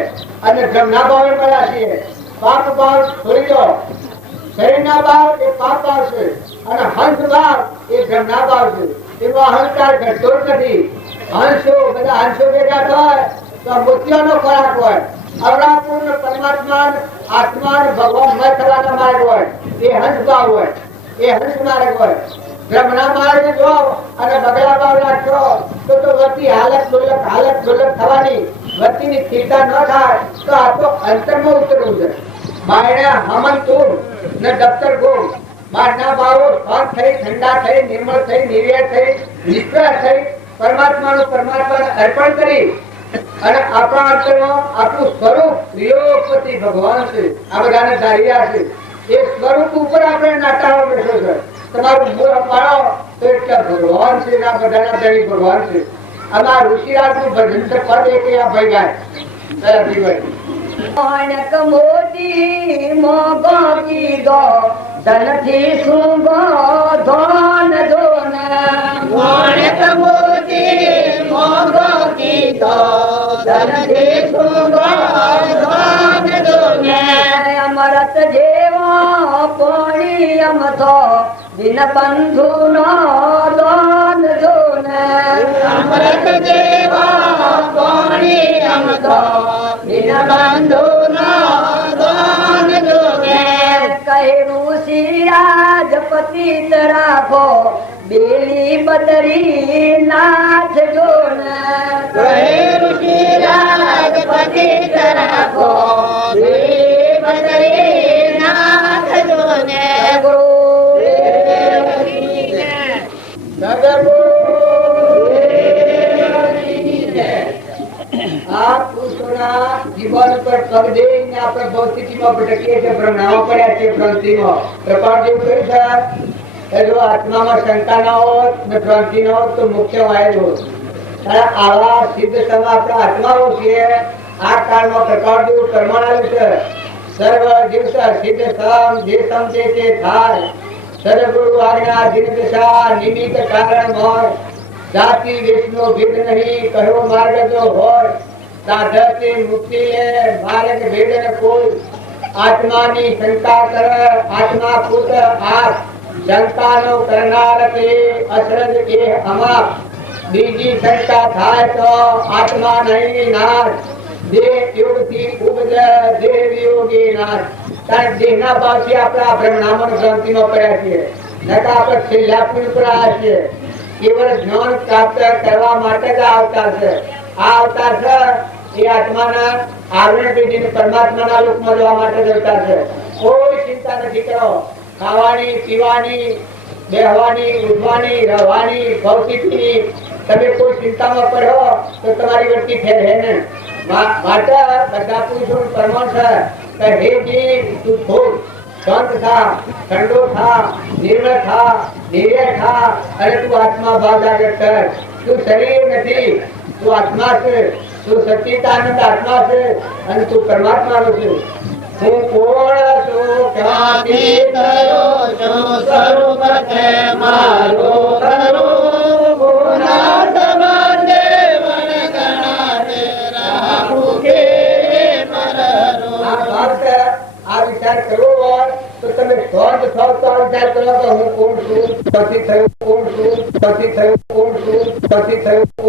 અને બ્રહ્મના ભાવે મળ્યા છીએ. પાપ ભાવ છોડી દો. શરીરના ભાવ એ પાપ ભાવ છે અને હંસ ભાવ એ બ્રહ્મના ભાવ છે. એનો અહંકાર ઘટતો જ નથી. હંસો બધા હંસો ભેગા થાય તો મોતિયાનો ખોરાક હોય. અવરાપૂર્ણ પરમાત્મા આત્મા ભગવાન મય થવાના માર્ગ હોય એ હંસ ભાવ હોય, એ હંસ માર્ગ હોય. બ્રહ્મના માર્ગ જો અને બગડા ભાવ રાખશો તો વતી હાલત ડોલક થવાની. વતીની સ્થિરતા ન થાય તો આ તો અંતરમાં ઉતરવું છે. બાયણા હમન તું ને દફતર ગોળ. બહારના ભાવો શાંત થઈ, ઠંડા થઈ, નિર્મળ થઈ, નિર્યર થઈ, નિષ્ફળ થઈ, પરમાત્માને અર્પણ કરી અને આપણા અંતરમાં આપણું સ્વરૂપ વિયોગપતિ ભગવાન છે. આ બધાને ધાર્યા છે. એ સ્વરૂપ ઉપર આપણે નાટાળો બેઠો છે. તમારું મોહ પાડો તો એટલે ભગવાન છે. ના બધાના ધણી ભગવાન છે. આમાં ઋષિરાજનું ભજન છે. પદ એક આ ભાઈ ગાય. માણક મોતી મોગો કીધો ધનથી સુગો ધોન ધોન. માણક મોતી મોગો કીધો ધનથી સુગો ધોન ધોન. અમરત જેવો પોણી અમથો દિન બંધુ નો દોન ધોન. અમરત જેવો પોણી અમથો દિન બંધુ નો દોન ધોન. કહ્યું સિરાજ પતિત રાખો બેલી બદરી નાથ જોન. કહ્યું સિરાજ પતિત રાખો બેલી બદરી નાથ જોન. આ પુરુષોના જીવન પર પગ દઈને આપણે ભૌતિકીમાં ભટકીએ છીએ. ભ્રમણાઓ પડ્યા છે ભ્રાંતિમાં. પ્રપાળ જેવું કહ્યું છે જો આત્મામાં શંકા ના હોત ને ભ્રાંતિ ના હોત તો મુખ્ય વાયર હોત. આવા સિદ્ધ સમા આપણા આત્માઓ છીએ. આ કાળમાં પ્રપાળ જેવું કર્મણાયું છે. સર્વ દિવસ સિદ્ધ સમ જે સમજે તે થાય. સદગુરુ આજ્ઞા દિન દશા નિમિત્ત કારણ મોય. જાતિ દેશનો ભેદ નહીં કહ્યો માર્ગ જો હોય. સાધકે મુક્તિ લે માર્ગ ભેદ ન કોઈ. આત્માની શંકા કર આત્મા પુત આપ. શંકાનો કરનાર તે અસરજ એ અમાપ. બીજી શંકા થાય તો આત્મા નહીં નાશ. દેહ યોગથી ઉપજ દેહ વિયોગી નાશ. કારણ દેહના ભાવથી આપણા બ્રહ્મણામાં ભ્રાંતિમાં પડ્યા છીએ. નકા આપણે છેલ્લા પુરુષ પર આવ્યા છીએ. કેવળ જ્ઞાન પ્રાપ્ત કરવા માટે જ અવતાર છે. આ અવતાર છે એ આત્માના આવરણ પેઢીને પરમાત્માના લોકમાં જવા માટે જ અવતાર છે. કોઈ ચિંતા નથી કરો. ખાવાની, પીવાની, બેહવાની, ઉઠવાની, રહેવાની, ભૌતિકની તમે કોઈ ચિંતામાં પડો તો તમારી વૃત્તિ ફેરહે ને. માટે બધા પુરુષોનું પ્રમાણ છે કે હે જીવ તું થોડ શાંત થા, ઠંડો થા, નિર્મળ થા, નિર્ય થા અને તું આત્મા ભાવ જાગૃત કર. તું શરીર નથી, તું આત્મા છે. તું સચ્ચિદાનંદ આત્મા છે અને તું પરમાત્માનો છે. હું કોણ છું, ક્યાંથી થયો છું, સ્વરૂપ છે મારું ખરું. ગુના સંબંધે વણગણાને રાખું કે મરરું. આ વિચાર કરવો હોય તો તમે શાંત થાવ તો આ વિચાર કરો કે હું કોણ છું, પછી થયું કોણ છું, પછી થયું કોણ છું, પછી થયું કોણ